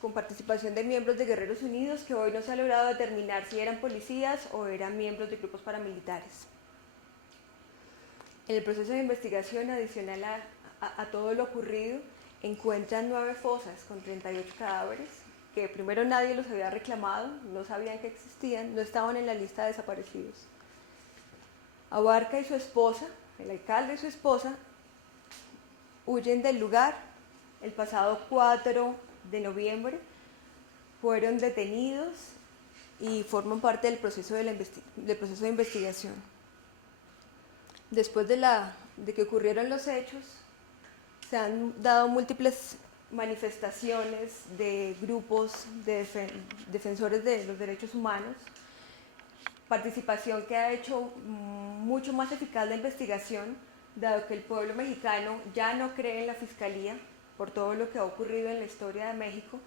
con participación de miembros de Guerreros Unidos, que hoy no se ha logrado determinar si eran policías o eran miembros de grupos paramilitares. En el proceso de investigación, adicional a todo lo ocurrido, encuentran 9 fosas con 38 cadáveres, que primero nadie los había reclamado, no sabían que existían, no estaban en la lista de desaparecidos. Abarca y su esposa, el alcalde y su esposa, huyen del lugar. El pasado 4 de noviembre fueron detenidos y forman parte del proceso de investigación. Después de que ocurrieron los hechos, se han dado múltiples manifestaciones de grupos de defensores de los derechos humanos, participación que ha hecho mucho más eficaz la investigación, dado que el pueblo mexicano ya no cree en la Fiscalía por todo lo que ha ocurrido en la historia de México,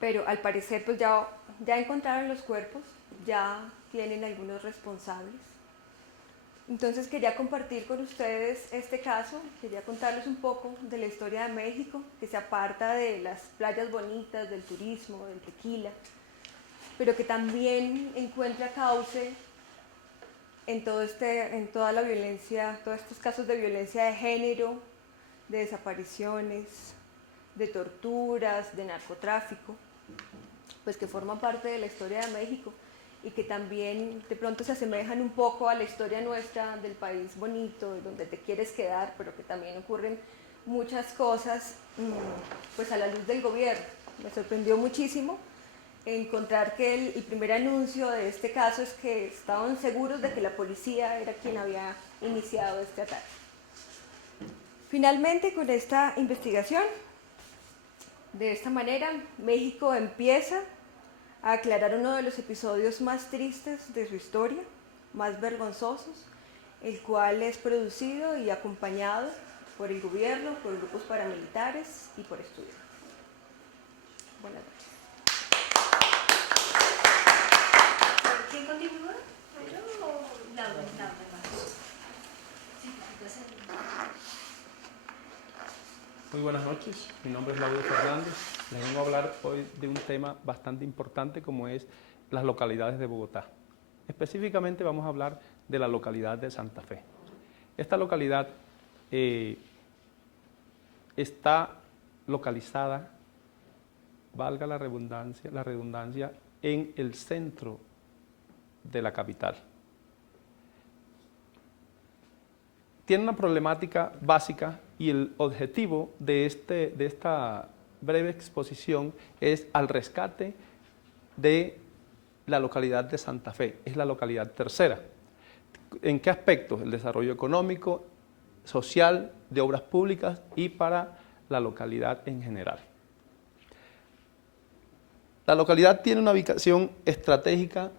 pero al parecer pues ya encontraron los cuerpos, ya tienen algunos responsables. Entonces quería compartir con ustedes este caso, quería contarles un poco de la historia de México, que se aparta de las playas bonitas, del turismo, del tequila, pero que también encuentra cauce en toda la violencia, todos estos casos de violencia de género, de desapariciones, de torturas, de narcotráfico, pues que forman parte de la historia de México y que también de pronto se asemejan un poco a la historia nuestra del país bonito, donde te quieres quedar, pero que también ocurren muchas cosas pues a la luz del gobierno. Me sorprendió muchísimo encontrar que el primer anuncio de este caso es que estaban seguros de que la policía era quien había iniciado este ataque. Finalmente, con esta investigación, de esta manera, México empieza a aclarar uno de los episodios más tristes de su historia, más vergonzosos, el cual es producido y acompañado por el gobierno, por grupos paramilitares y por estudiantes. Buenas noches. ¿Quién continúa? ¿Yo o Laura? Muy buenas noches, mi nombre es Laura Fernández. Les vengo a hablar hoy de un tema bastante importante como es las localidades de Bogotá. Específicamente vamos a hablar de la localidad de Santa Fe. Esta localidad está localizada, valga la redundancia, en el centro de la capital. tiene una problemática básica y el objetivo de esta breve exposición es al rescate de la localidad de Santa Fe, es la localidad tercera. ¿En qué aspectos? El desarrollo económico, social, de obras públicas y para la localidad en general. La localidad tiene una ubicación estratégica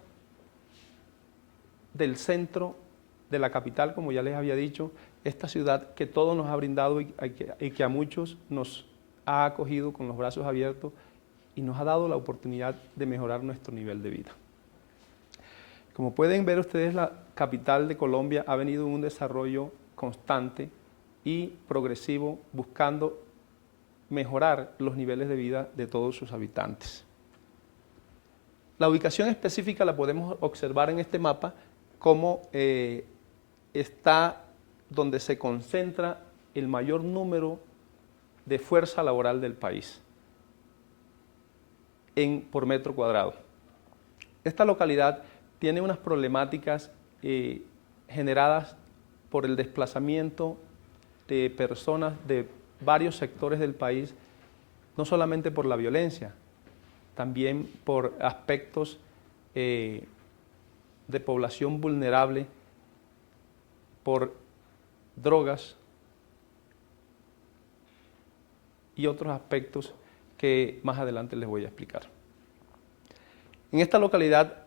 del centro de la capital, como ya les había dicho, esta ciudad que todo nos ha brindado y que a muchos nos ha acogido con los brazos abiertos y nos ha dado la oportunidad de mejorar nuestro nivel de vida. Como pueden ver ustedes, la capital de Colombia ha venido en un desarrollo constante y progresivo, buscando mejorar los niveles de vida de todos sus habitantes. La ubicación específica la podemos observar en este mapa, como está donde se concentra el mayor número de fuerza laboral del país por metro cuadrado. Esta localidad tiene unas problemáticas generadas por el desplazamiento de personas de varios sectores del país, no solamente por la violencia, también por aspectos de población vulnerable, por drogas y otros aspectos que más adelante les voy a explicar. En esta localidad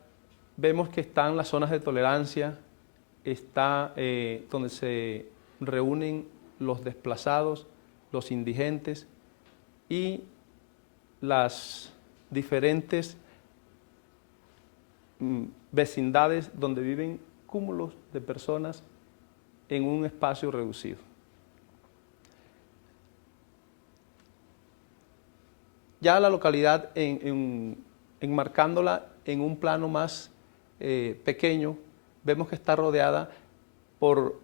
vemos que están las zonas de tolerancia, está donde se reúnen los desplazados, los indigentes y las diferentes vecindades donde viven cúmulos de personas en un espacio reducido. Ya la localidad, enmarcándola en un plano más pequeño, vemos que está rodeada por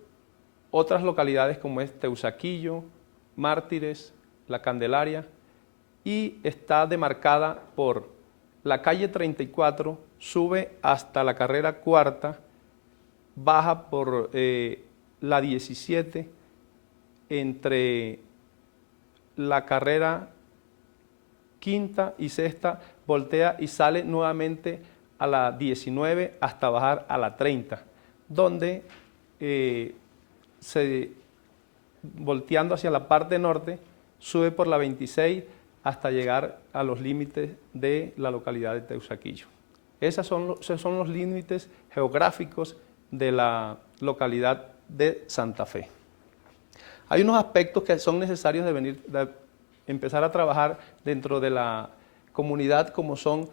otras localidades como es Teusaquillo, Mártires, La Candelaria, y está demarcada por la calle 34, sube hasta la carrera cuarta, baja por la 17, entre la carrera quinta y sexta, voltea y sale nuevamente a la 19 hasta bajar a la 30, donde volteando hacia la parte norte, sube por la 26 hasta llegar a los límites de la localidad de Teusaquillo. Esos son los límites geográficos de la localidad de Santa Fe. Hay unos aspectos que son necesarios de empezar a trabajar dentro de la comunidad, como son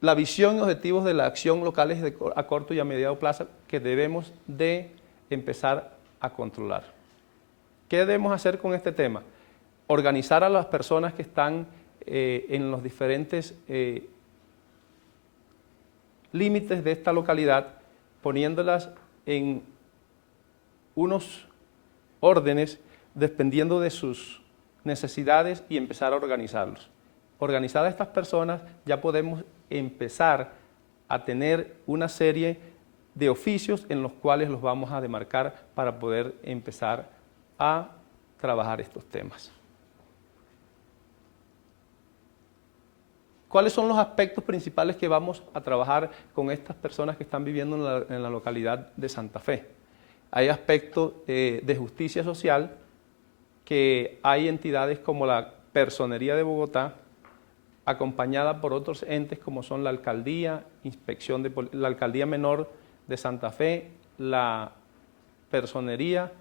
la visión y objetivos de la acción locales a corto y a mediano plazo, que debemos de empezar a controlar. ¿Qué debemos hacer con este tema? Organizar a las personas que están en los diferentes límites de esta localidad, poniéndolas en unos órdenes dependiendo de sus necesidades y empezar a organizarlos. Organizadas estas personas, ya podemos empezar a tener una serie de oficios en los cuales los vamos a demarcar para poder empezar a trabajar estos temas. ¿Cuáles son los aspectos principales que vamos a trabajar con estas personas que están viviendo en la localidad de Santa Fe? Hay aspectos de justicia social, que hay entidades como la Personería de Bogotá, acompañada por otros entes como son la Alcaldía, la Alcaldía Menor de Santa Fe, la Personería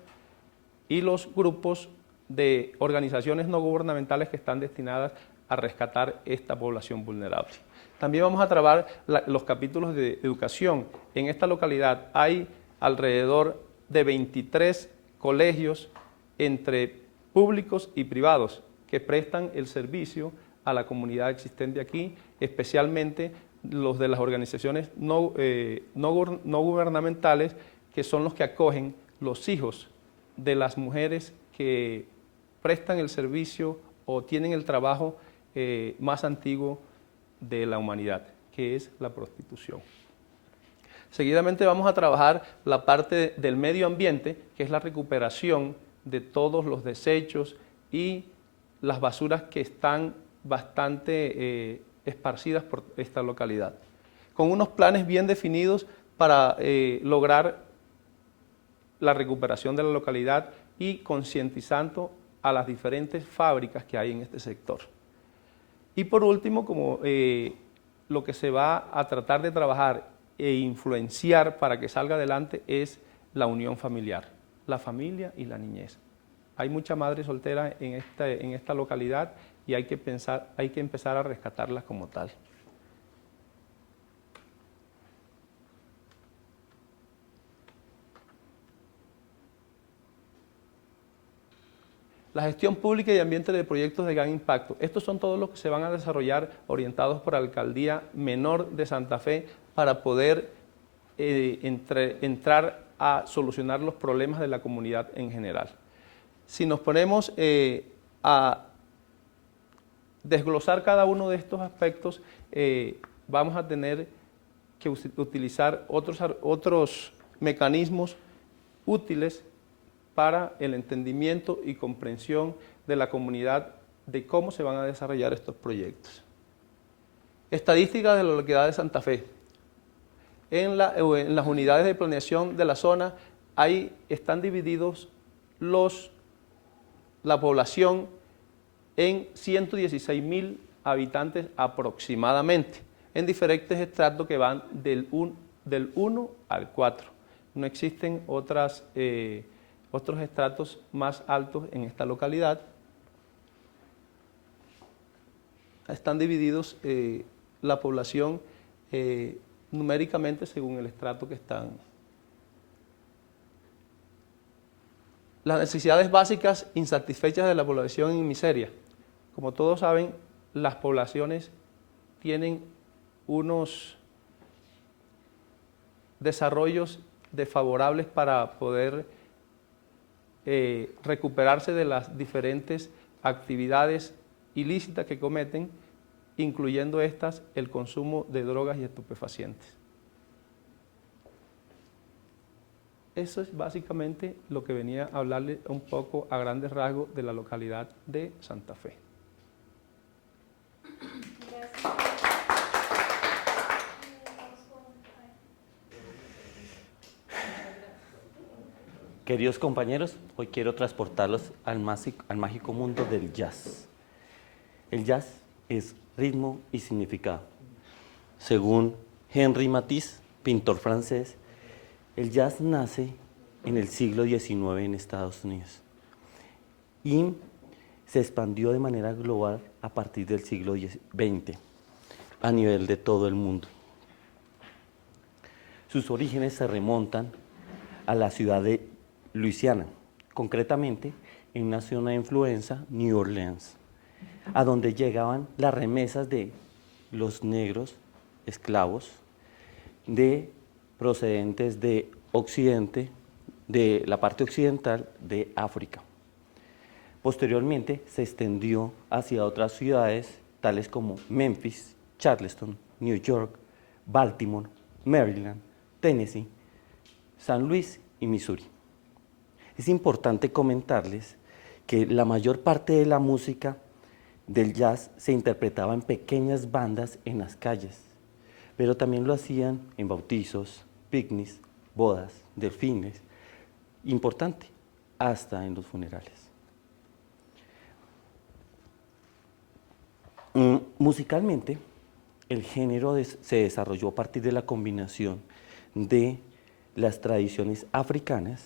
y los grupos de organizaciones no gubernamentales que están destinadas a rescatar esta población vulnerable. También vamos a trabajar los capítulos de educación. En esta localidad hay alrededor de 23 colegios entre públicos y privados que prestan el servicio a la comunidad existente aquí, especialmente los de las organizaciones no gubernamentales, que son los que acogen los hijos de las mujeres que prestan el servicio o tienen el trabajo más antiguo de la humanidad, que es la prostitución. Seguidamente vamos a trabajar la parte del medio ambiente, que es la recuperación de todos los desechos y las basuras que están bastante esparcidas por esta localidad, con unos planes bien definidos para lograr la recuperación de la localidad y concientizando a las diferentes fábricas que hay en este sector. Y por último, como lo que se va a tratar de trabajar e influenciar para que salga adelante es la unión familiar, la familia y la niñez. Hay mucha madre soltera en esta localidad y hay que empezar a rescatarlas como tal. La gestión pública y ambiente de proyectos de gran impacto. Estos son todos los que se van a desarrollar orientados por la Alcaldía Menor de Santa Fe para poder entrar a solucionar los problemas de la comunidad en general. Si nos ponemos a desglosar cada uno de estos aspectos, vamos a tener que utilizar otros mecanismos útiles para el entendimiento y comprensión de la comunidad de cómo se van a desarrollar estos proyectos. Estadísticas de la localidad de Santa Fe. En las unidades de planeación de la zona están divididos la población en 116.000 habitantes aproximadamente, en diferentes estratos que van del 1 al 4. No existen otros estratos más altos en esta localidad. Están divididos la población numéricamente según el estrato que están. Las necesidades básicas insatisfechas de la población en miseria. Como todos saben, las poblaciones tienen unos desarrollos desfavorables para poder recuperarse de las diferentes actividades ilícitas que cometen, incluyendo estas el consumo de drogas y estupefacientes. Eso es básicamente lo que venía a hablarle un poco a grandes rasgos de la localidad de Santa Fe. Queridos compañeros, hoy quiero transportarlos al mágico mundo del jazz. El jazz es ritmo y significado. Según Henri Matisse, pintor francés, el jazz nace en el siglo XIX en Estados Unidos y se expandió de manera global a partir del siglo XX a nivel de todo el mundo. Sus orígenes se remontan a la ciudad de Luisiana, concretamente en una zona de influencia, New Orleans, a donde llegaban las remesas de los negros esclavos procedentes de Occidente, de la parte occidental de África. Posteriormente se extendió hacia otras ciudades tales como Memphis, Charleston, New York, Baltimore, Maryland, Tennessee, San Luis y Missouri. Es importante comentarles que la mayor parte de la música del jazz se interpretaba en pequeñas bandas en las calles, pero también lo hacían en bautizos, picnics, bodas, delfines, importante, hasta en los funerales. Musicalmente, el género se desarrolló a partir de la combinación de las tradiciones africanas,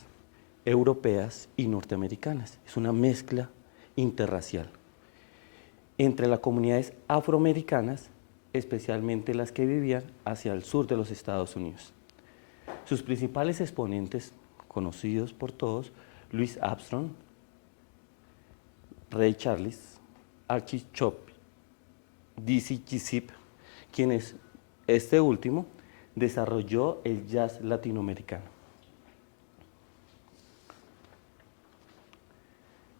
europeas y norteamericanas. Es una mezcla interracial entre las comunidades afroamericanas, especialmente las que vivían hacia el sur de los Estados Unidos. Sus principales exponentes, conocidos por todos, Louis Armstrong, Ray Charles, Archie Chop, Dizzy Gillespie, quienes este último desarrolló el jazz latinoamericano.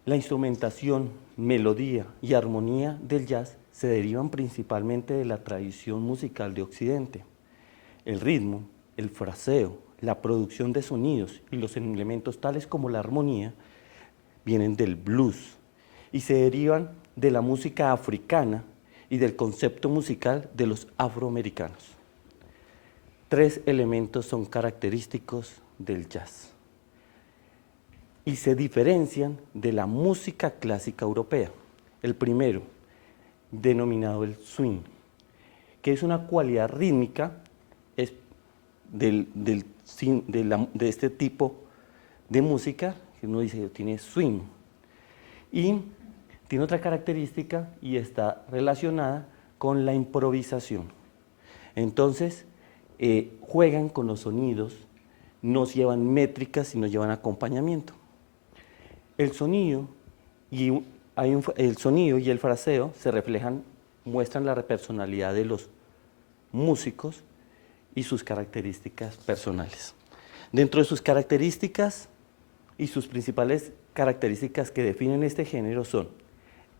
La instrumentación, melodía y armonía del jazz se derivan principalmente de la tradición musical de Occidente. El ritmo el fraseo, la producción de sonidos y los elementos tales como la armonía vienen del blues y se derivan de la música africana y del concepto musical de los afroamericanos. 3 elementos son característicos del jazz y se diferencian de la música clásica europea. El primero, denominado el swing, que es una cualidad rítmica de este tipo de música, que uno dice tiene swing, y tiene otra característica y está relacionada con la improvisación. Entonces, juegan con los sonidos, nos llevan métricas y nos llevan acompañamiento. El sonido y el fraseo se reflejan, muestran la personalidad de los músicos y sus características personales. Dentro de sus características y sus principales características que definen este género son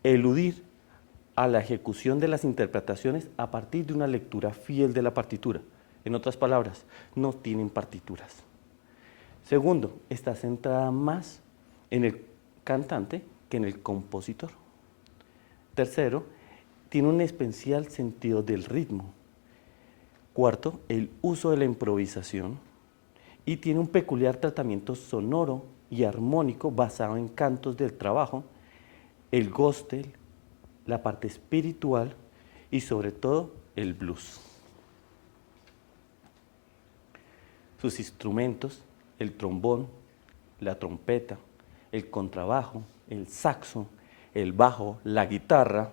eludir a la ejecución de las interpretaciones a partir de una lectura fiel de la partitura. En otras palabras, no tienen partituras. Segundo, está centrada más en el cantante que en el compositor. Tercero, tiene un especial sentido del ritmo. Cuarto, el uso de la improvisación y tiene un peculiar tratamiento sonoro y armónico basado en cantos del trabajo, el gospel, la parte espiritual y sobre todo el blues. Sus instrumentos, el trombón, la trompeta, el contrabajo, el saxo, el bajo, la guitarra,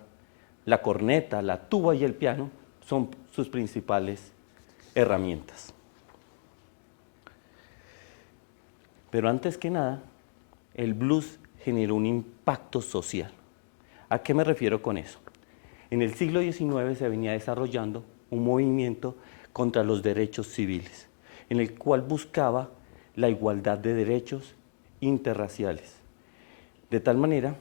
la corneta, la tuba y el piano son sus principales herramientas. Pero antes que nada, el blues generó un impacto social. ¿A qué me refiero con eso? En el siglo XIX se venía desarrollando un movimiento contra los derechos civiles, en el cual buscaba la igualdad de derechos interraciales, de tal manera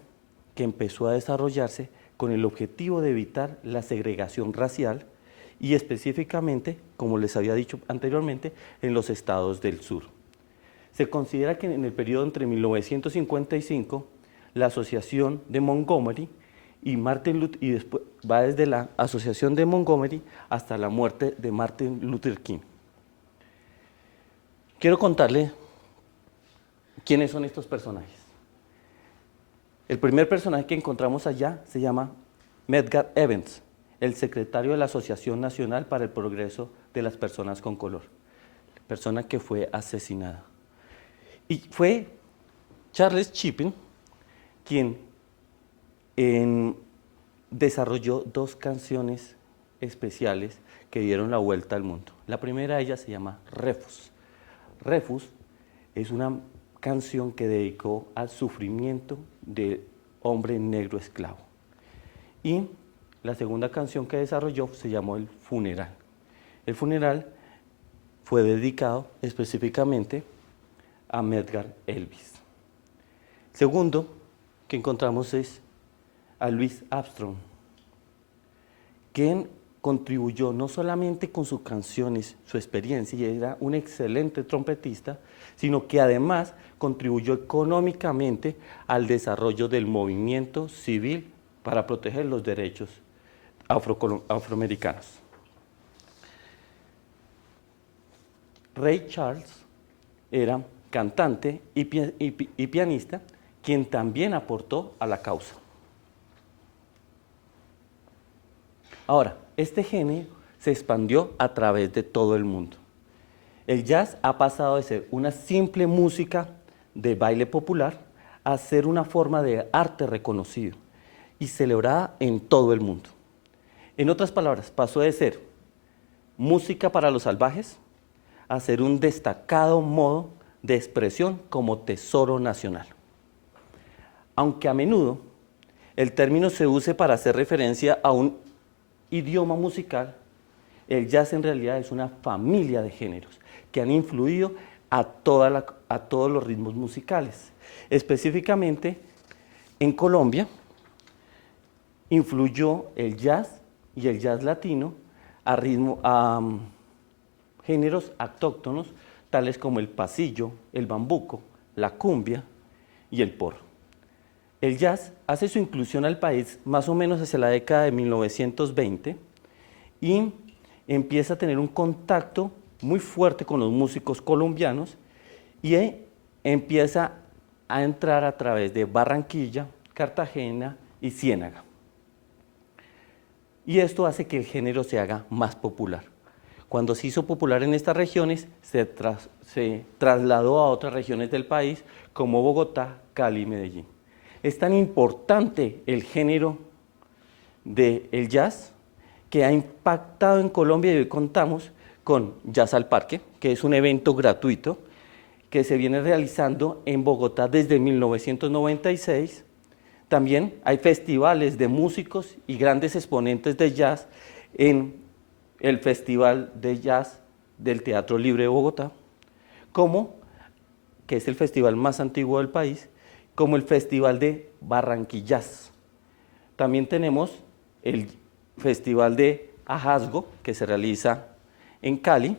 que empezó a desarrollarse con el objetivo de evitar la segregación racial y específicamente, como les había dicho anteriormente, en los estados del sur. Se considera que en el periodo entre 1955, la Asociación de Montgomery y Martin Luther, y después va desde la Asociación de Montgomery hasta la muerte de Martin Luther King. Quiero contarle quiénes son estos personajes. El primer personaje que encontramos allá se llama Medgar Evers, el secretario de la Asociación Nacional para el Progreso de las Personas con Color, persona que fue asesinada. Y fue Charles Chaplin quien desarrolló 2 canciones especiales que dieron la vuelta al mundo. La primera de ellas se llama Refus. Refus es una canción que dedicó al sufrimiento del hombre negro esclavo. Y la segunda canción que desarrolló se llamó El Funeral. El Funeral fue dedicado específicamente a Medgar Evers. Segundo que encontramos es a Louis Armstrong, quien contribuyó no solamente con sus canciones, su experiencia, y era un excelente trompetista, sino que además contribuyó económicamente al desarrollo del movimiento civil para proteger los derechos afroamericanos. Ray Charles era cantante y pianista, quien también aportó a la causa. Ahora, este género se expandió a través de todo el mundo. El jazz ha pasado de ser una simple música de baile popular a ser una forma de arte reconocido y celebrada en todo el mundo. En otras palabras, pasó de ser música para los salvajes a ser un destacado modo de expresión como tesoro nacional. Aunque a menudo el término se use para hacer referencia a un idioma musical, el jazz en realidad es una familia de géneros que han influido a todos los ritmos musicales. Específicamente, en Colombia, influyó el jazz y el jazz latino géneros autóctonos, tales como el pasillo, el bambuco, la cumbia y el porro. El jazz hace su inclusión al país más o menos hacia la década de 1920 y empieza a tener un contacto muy fuerte con los músicos colombianos y empieza a entrar a través de Barranquilla, Cartagena y Ciénaga. Y esto hace que el género se haga más popular. Cuando se hizo popular en estas regiones, se trasladó a otras regiones del país como Bogotá, Cali y Medellín. Es tan importante el género del jazz que ha impactado en Colombia y hoy contamos con Jazz al Parque, que es un evento gratuito que se viene realizando en Bogotá desde 1996. También hay festivales de músicos y grandes exponentes de jazz en el Festival de Jazz del Teatro Libre de Bogotá, que es el festival más antiguo del país, como el Festival de Barranquillas. También tenemos el Festival de Ajazgo, que se realiza en Cali,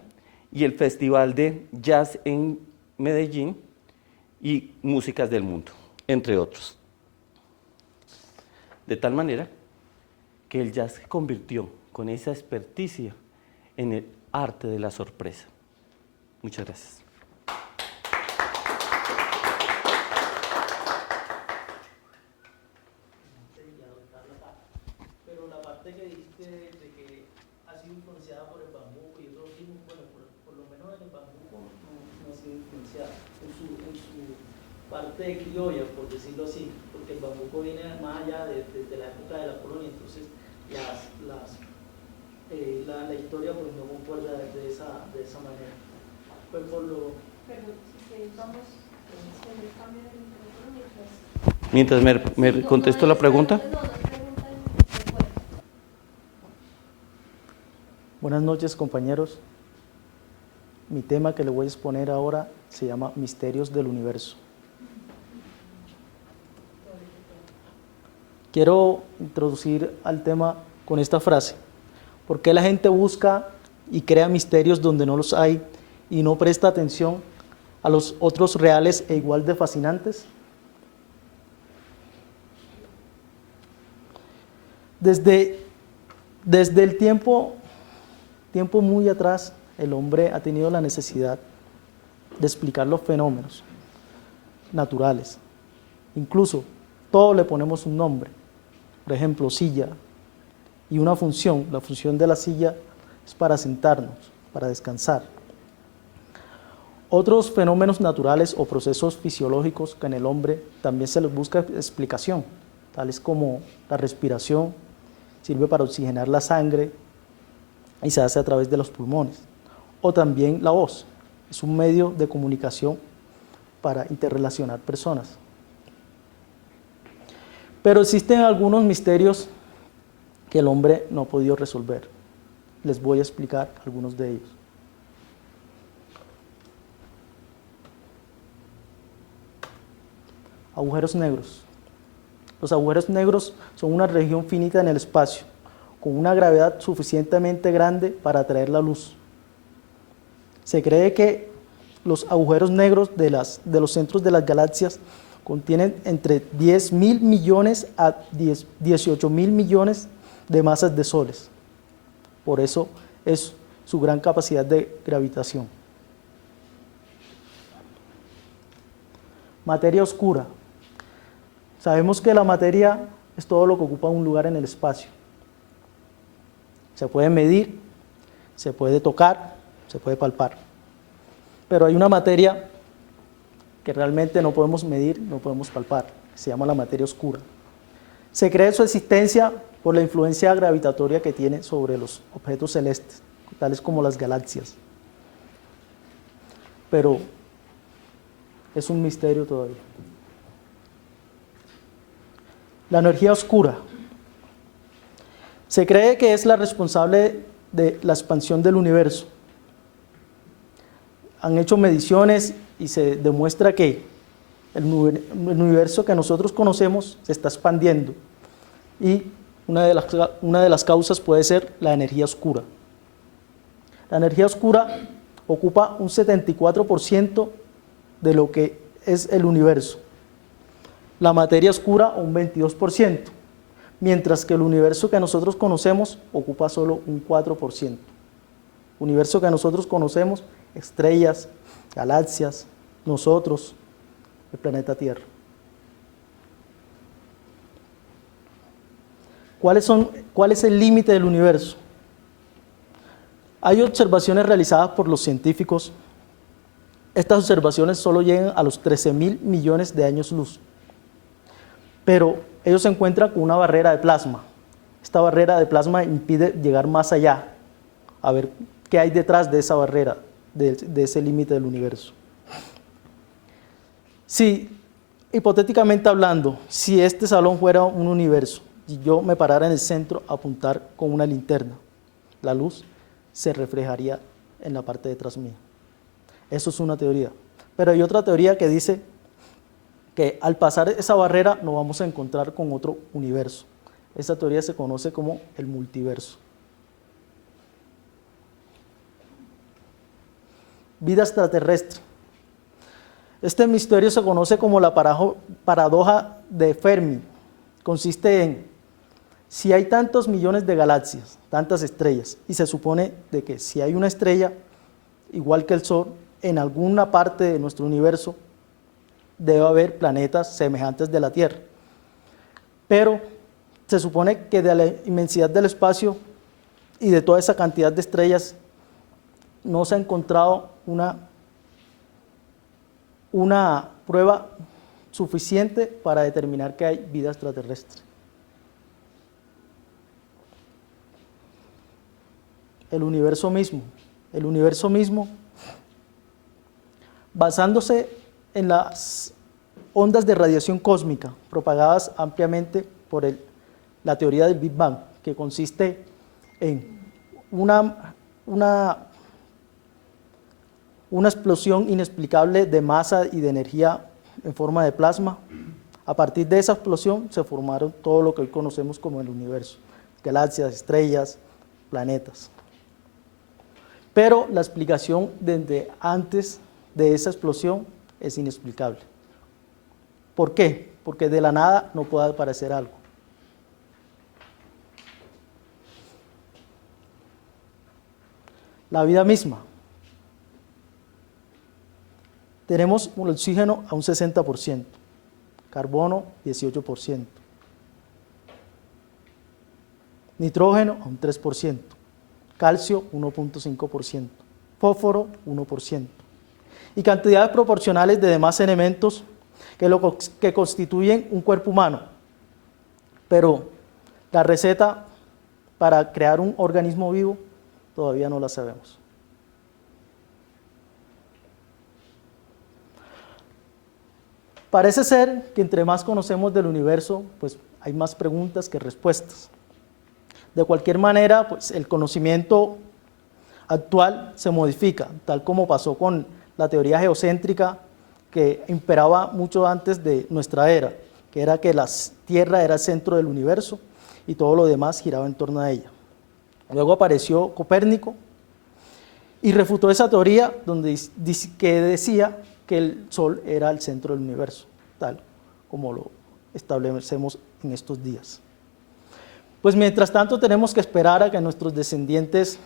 y el Festival de Jazz en Medellín y Músicas del Mundo, entre otros. De tal manera que el jazz se convirtió con esa experticia en el arte de la sorpresa. Muchas gracias. Pero la parte que dijiste de que ha sido influenciada por el bambuco y otros ritmos, bueno, por lo menos en el bambuco no ha sido influenciada en su parte criolla, por decirlo así, porque el bambuco viene más allá de la época de la colonia, entonces la historia pues no concuerda de esa manera. Pues por lo... Pero si vamos a hacer el cambio de micrófono Mientras me contesto la pregunta. Buenas noches, compañeros. Mi tema que le voy a exponer ahora se llama Misterios del Universo. Quiero introducir al tema con esta frase. ¿Por qué la gente busca y crea misterios donde no los hay y no presta atención a los otros reales e igual de fascinantes? Desde el tiempo muy atrás, el hombre ha tenido la necesidad de explicar los fenómenos naturales. Incluso todo le ponemos un nombre. Por ejemplo, silla y una función. La función de la silla es para sentarnos, para descansar. Otros fenómenos naturales o procesos fisiológicos que en el hombre también se les busca explicación, tales como la respiración, sirve para oxigenar la sangre y se hace a través de los pulmones. O también la voz, es un medio de comunicación para interrelacionar personas. Pero existen algunos misterios que el hombre no ha podido resolver. Les voy a explicar algunos de ellos. Agujeros negros. Los agujeros negros son una región finita en el espacio, con una gravedad suficientemente grande para atraer la luz. Se cree que los agujeros negros de los centros de las galaxias contienen entre 10.000 millones a 18.000 millones de masas de soles. Por eso es su gran capacidad de gravitación. Materia oscura. Sabemos que la materia es todo lo que ocupa un lugar en el espacio. Se puede medir, se puede tocar, se puede palpar. Pero hay una materia que realmente no podemos medir, no podemos palpar, se llama la materia oscura. Se cree su existencia por la influencia gravitatoria que tiene sobre los objetos celestes, tales como las galaxias. Pero es un misterio todavía. La energía oscura. Se cree que es la responsable de la expansión del universo. Han hecho mediciones y se demuestra que el universo que nosotros conocemos se está expandiendo y una de las causas puede ser la energía oscura. La energía oscura ocupa un 74% de lo que es el universo. La materia oscura un 22%, mientras que el universo que nosotros conocemos ocupa solo un 4%. Universo que nosotros conocemos, estrellas, galaxias, nosotros, el planeta Tierra. ¿Cuál es el límite del universo? Hay observaciones realizadas por los científicos. Estas observaciones solo llegan a los 13.000 millones de años luz. Pero ellos se encuentran con una barrera de plasma. Esta barrera de plasma impide llegar más allá, a ver qué hay detrás de esa barrera, de ese límite del universo. Si, hipotéticamente hablando, si este salón fuera un universo y yo me parara en el centro a apuntar con una linterna, la luz se reflejaría en la parte de atrás mía. Eso es una teoría. Pero hay otra teoría que dice que al pasar esa barrera nos vamos a encontrar con otro universo. Esa teoría se conoce como el multiverso. Vida extraterrestre. Este misterio se conoce como la paradoja de Fermi. Consiste en, si hay tantos millones de galaxias, tantas estrellas, y se supone de que si hay una estrella, igual que el Sol, en alguna parte de nuestro universo, debe haber planetas semejantes de la Tierra. Pero se supone que de la inmensidad del espacio y de toda esa cantidad de estrellas, no se ha encontrado una prueba suficiente para determinar que hay vida extraterrestre. El universo mismo, basándose en las ondas de radiación cósmica propagadas ampliamente por la teoría del Big Bang, que consiste en una explosión inexplicable de masa y de energía en forma de plasma. A partir de esa explosión se formaron todo lo que hoy conocemos como el universo, galaxias, estrellas, planetas. Pero la explicación desde antes de esa explosión es inexplicable. ¿Por qué? Porque de la nada no puede aparecer algo. La vida misma. Tenemos el oxígeno a un 60%, carbono 18%, nitrógeno a un 3%, calcio 1.5%, fósforo 1%, y cantidades proporcionales de demás elementos que constituyen un cuerpo humano. Pero la receta para crear un organismo vivo todavía no la sabemos. Parece ser que entre más conocemos del universo, pues hay más preguntas que respuestas. De cualquier manera, pues el conocimiento actual se modifica, tal como pasó con la teoría geocéntrica que imperaba mucho antes de nuestra era, que era que la Tierra era el centro del universo y todo lo demás giraba en torno a ella. Luego apareció Copérnico y refutó esa teoría que decía que el Sol era el centro del universo, tal como lo establecemos en estos días. Pues mientras tanto tenemos que esperar a que nuestros descendientes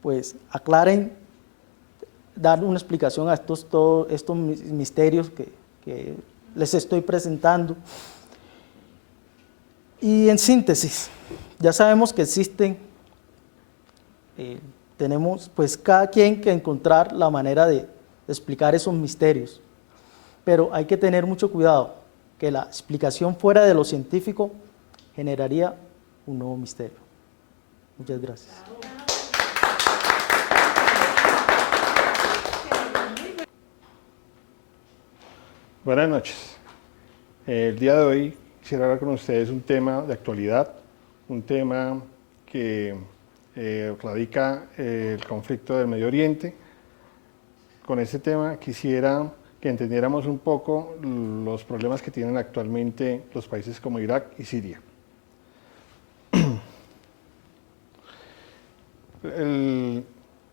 pues aclaren, dar una explicación a todos estos misterios que les estoy presentando. Y en síntesis, ya sabemos que existen, tenemos pues cada quien que encontrar la manera de explicar esos misterios, pero hay que tener mucho cuidado, que la explicación fuera de lo científico generaría un nuevo misterio. Muchas gracias. Buenas noches. El día de hoy quisiera hablar con ustedes un tema de actualidad, un tema que radica el conflicto del Medio Oriente. Con este tema quisiera que entendiéramos un poco los problemas que tienen actualmente los países como Irak y Siria.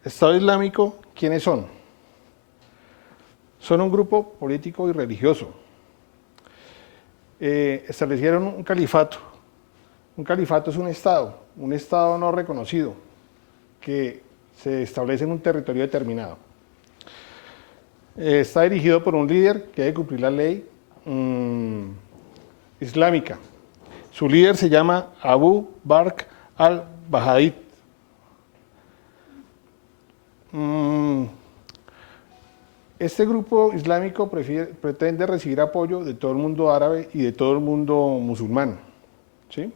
Estado Islámico, ¿quiénes son? Son un grupo político y religioso. Establecieron un califato. Un califato es un estado no reconocido, que se establece en un territorio determinado. Está dirigido por un líder que debe cumplir la ley islámica. Su líder se llama Abu Bakr al-Baghdadi. Este grupo islámico pretende recibir apoyo de todo el mundo árabe y de todo el mundo musulmán, ¿sí?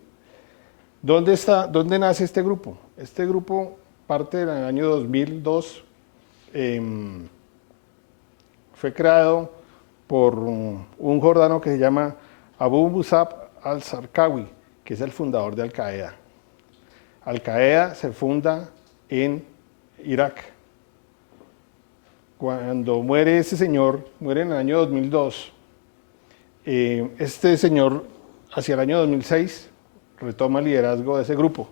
¿Dónde nace este grupo? Este grupo parte del año 2002, fue creado por un jordano que se llama Abu Musab al-Zarqawi, que es el fundador de Al-Qaeda. Al-Qaeda se funda en Irak. Cuando muere este señor, muere en el año 2002, este señor hacia el año 2006 retoma el liderazgo de ese grupo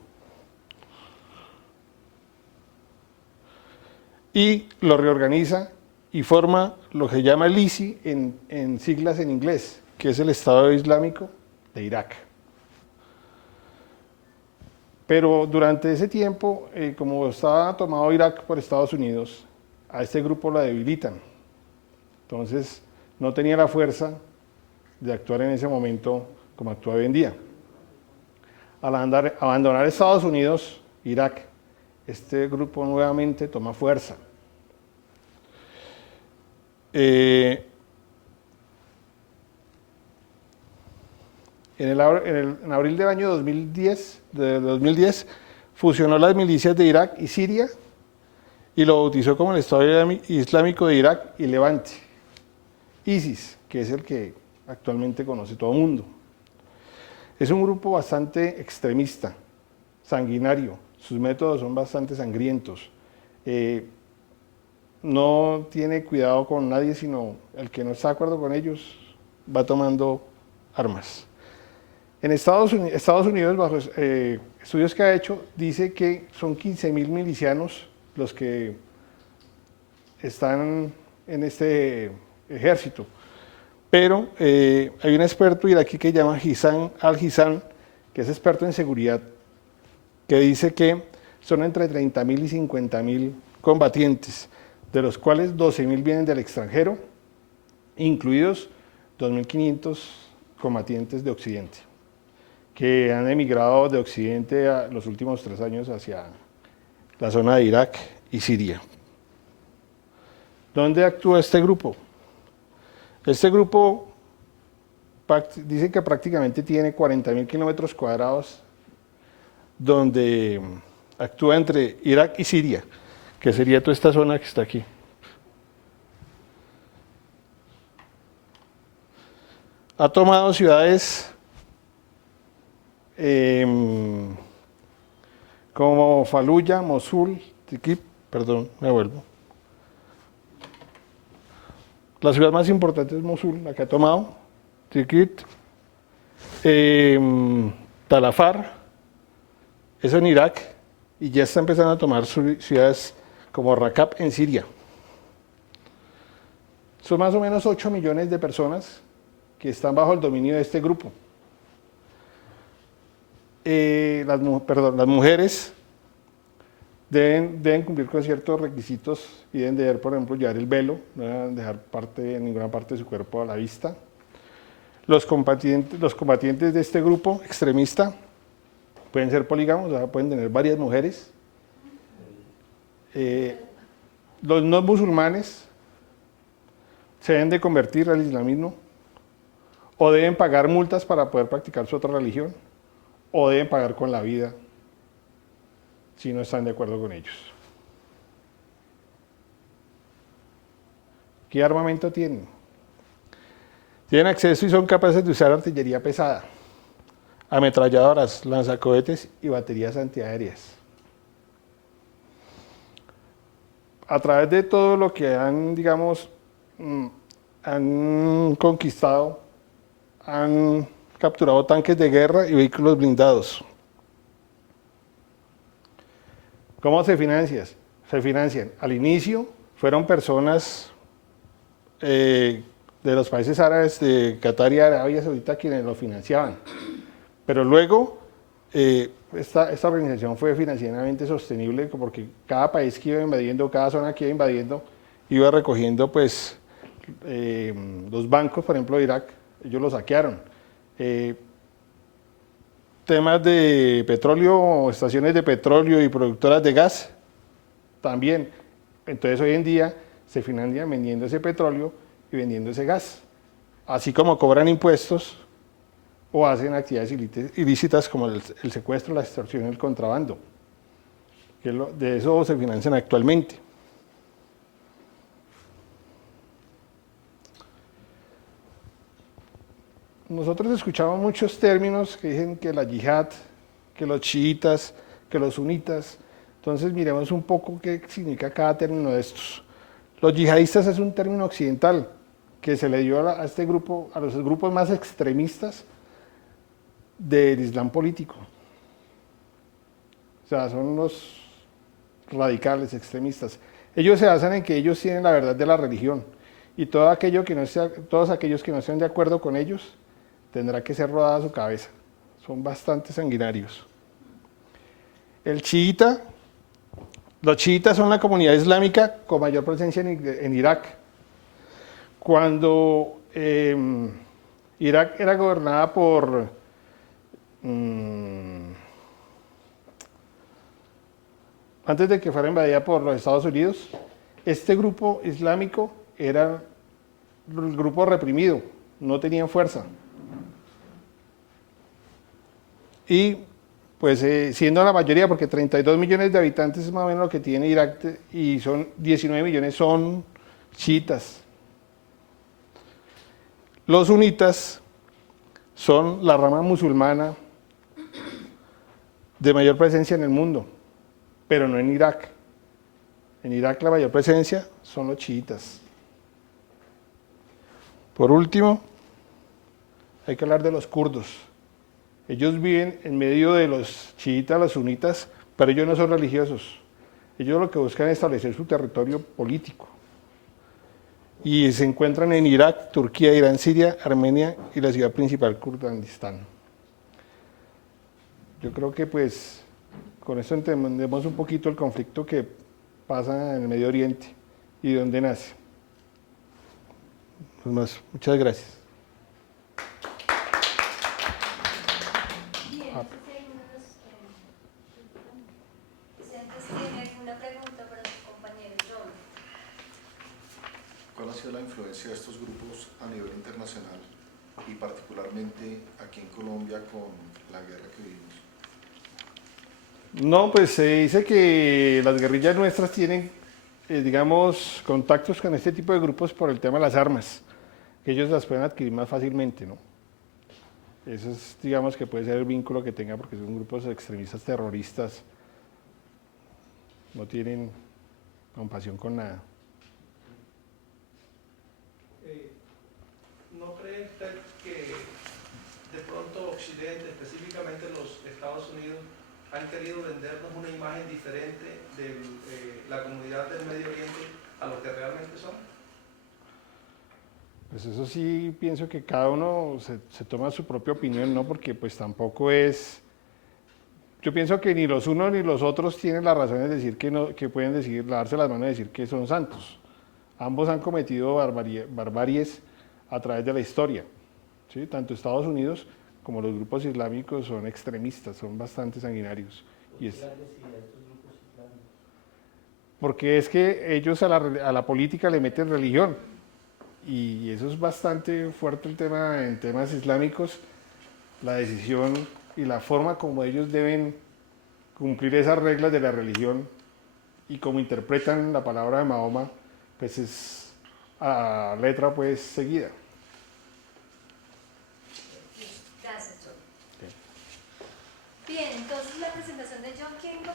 y lo reorganiza y forma lo que se llama el ISI en siglas en inglés, que es el Estado Islámico de Irak. Pero durante ese tiempo, como estaba tomado Irak por Estados Unidos, a este grupo lo debilitan. Entonces, no tenía la fuerza de actuar en ese momento como actúa hoy en día. Al abandonar Estados Unidos, Irak, este grupo nuevamente toma fuerza. En abril del año 2010, fusionó las milicias de Irak y Siria y lo bautizó como el Estado Islámico de Irak y Levante, ISIS, que es el que actualmente conoce todo el mundo. Es un grupo bastante extremista, sanguinario, sus métodos son bastante sangrientos, no tiene cuidado con nadie, sino el que no está de acuerdo con ellos va tomando armas. En Estados Unidos, bajo estudios que ha hecho, dice que son 15.000 milicianos los que están en este ejército. Pero hay un experto iraquí que se llama Hissam al-Hissam, que es experto en seguridad, que dice que son entre 30.000 y 50.000 combatientes, de los cuales 12.000 vienen del extranjero, incluidos 2.500 combatientes de Occidente, que han emigrado de Occidente a los últimos 3 años hacia la zona de Irak y Siria. ¿Dónde actúa este grupo? Este grupo dice que prácticamente tiene 40.000 kilómetros cuadrados donde actúa entre Irak y Siria, que sería toda esta zona que está aquí. Ha tomado ciudades como Faluya, Mosul, Tikrit, perdón, me vuelvo. La ciudad más importante es Mosul, la que ha tomado, Tikrit, Talafar, eso en Irak, y ya está empezando a tomar ciudades como Raqqa en Siria. Son más o menos 8 millones de personas que están bajo el dominio de este grupo. Las mujeres deben cumplir con ciertos requisitos y deben de, por ejemplo, llevar el velo, no deben dejar ninguna parte de su cuerpo a la vista. Los combatientes de este grupo extremista pueden ser polígamos, o sea, pueden tener varias mujeres. Los no musulmanes se deben de convertir al islamismo o deben pagar multas para poder practicar su otra religión o deben pagar con la vida si no están de acuerdo con ellos. ¿Qué armamento tienen? Tienen acceso y son capaces de usar artillería pesada, ametralladoras, lanzacohetes y baterías antiaéreas. A través de todo lo que han, digamos, han conquistado, han capturado tanques de guerra y vehículos blindados. ¿Cómo se financian? se financian. Al inicio fueron personas de los países árabes, de Qatar y Arabia Saudita, quienes lo financiaban. Pero luego esta organización fue financieramente sostenible porque cada país que iba invadiendo, cada zona que iba invadiendo, iba recogiendo pues los bancos, por ejemplo, de Irak, ellos lo saquearon. Temas de petróleo, estaciones de petróleo y productoras de gas, también. Entonces hoy en día se financian vendiendo ese petróleo y vendiendo ese gas. Así como cobran impuestos o hacen actividades ilícitas como el secuestro, la extorsión y el contrabando. De eso se financian actualmente. Nosotros escuchamos muchos términos que dicen que la yihad, que los chiitas, que los sunitas. Entonces miremos un poco qué significa cada término de estos. Los yihadistas es un término occidental que se le dio a este grupo, a los grupos más extremistas del Islam político. O sea, son los radicales, extremistas. Ellos se basan en que ellos tienen la verdad de la religión y todos aquellos que no estén de acuerdo con ellos tendrá que ser rodada su cabeza. Son bastante sanguinarios. Los chiitas son la comunidad islámica con mayor presencia en Irak. Cuando Irak era gobernada por antes de que fuera invadida por los Estados Unidos, este grupo islámico era el grupo reprimido, no tenían fuerza. Y pues siendo la mayoría, porque 32 millones de habitantes es más o menos lo que tiene Irak, y son 19 millones son chiitas. Los sunitas son la rama musulmana de mayor presencia en el mundo, pero no en Irak. En Irak la mayor presencia son los chiitas. Por último, hay que hablar de los kurdos. Ellos viven en medio de los chiitas, los sunitas, pero ellos no son religiosos. Ellos lo que buscan es establecer su territorio político. Y se encuentran en Irak, Turquía, Irán, Siria, Armenia y la ciudad principal, Kurdistán. Yo creo que pues con esto entendemos un poquito el conflicto que pasa en el Medio Oriente y de dónde nace. Pues más, muchas gracias. ¿Cuál ha sido la influencia de estos grupos a nivel internacional y particularmente aquí en Colombia con la guerra que vivimos? No, pues se dice que las guerrillas nuestras tienen, digamos, contactos con este tipo de grupos por el tema de las armas, que ellos las pueden adquirir más fácilmente, ¿no? Eso es, digamos, que puede ser el vínculo que tenga, porque son grupos extremistas terroristas, no tienen compasión con nada. ¿No cree usted que de pronto Occidente, específicamente los Estados Unidos, han querido vendernos una imagen diferente de la comunidad del Medio Oriente a lo que realmente son? Pues eso sí, pienso que cada uno se toma su propia opinión, ¿no? Porque pues tampoco es... Yo pienso que ni los unos ni los otros tienen la razón de decir que no, que pueden decir, lavarse las manos y decir que son santos. Ambos han cometido barbaries a través de la historia, ¿sí? Tanto Estados Unidos como los grupos islámicos son extremistas, son bastante sanguinarios. Porque es que ellos a la política le meten religión, y eso es bastante fuerte el tema en temas islámicos, la decisión y la forma como ellos deben cumplir esas reglas de la religión y cómo interpretan la palabra de Mahoma, pues es a letra pues seguida. Gracias, John. Bien, entonces la presentación de John Kengo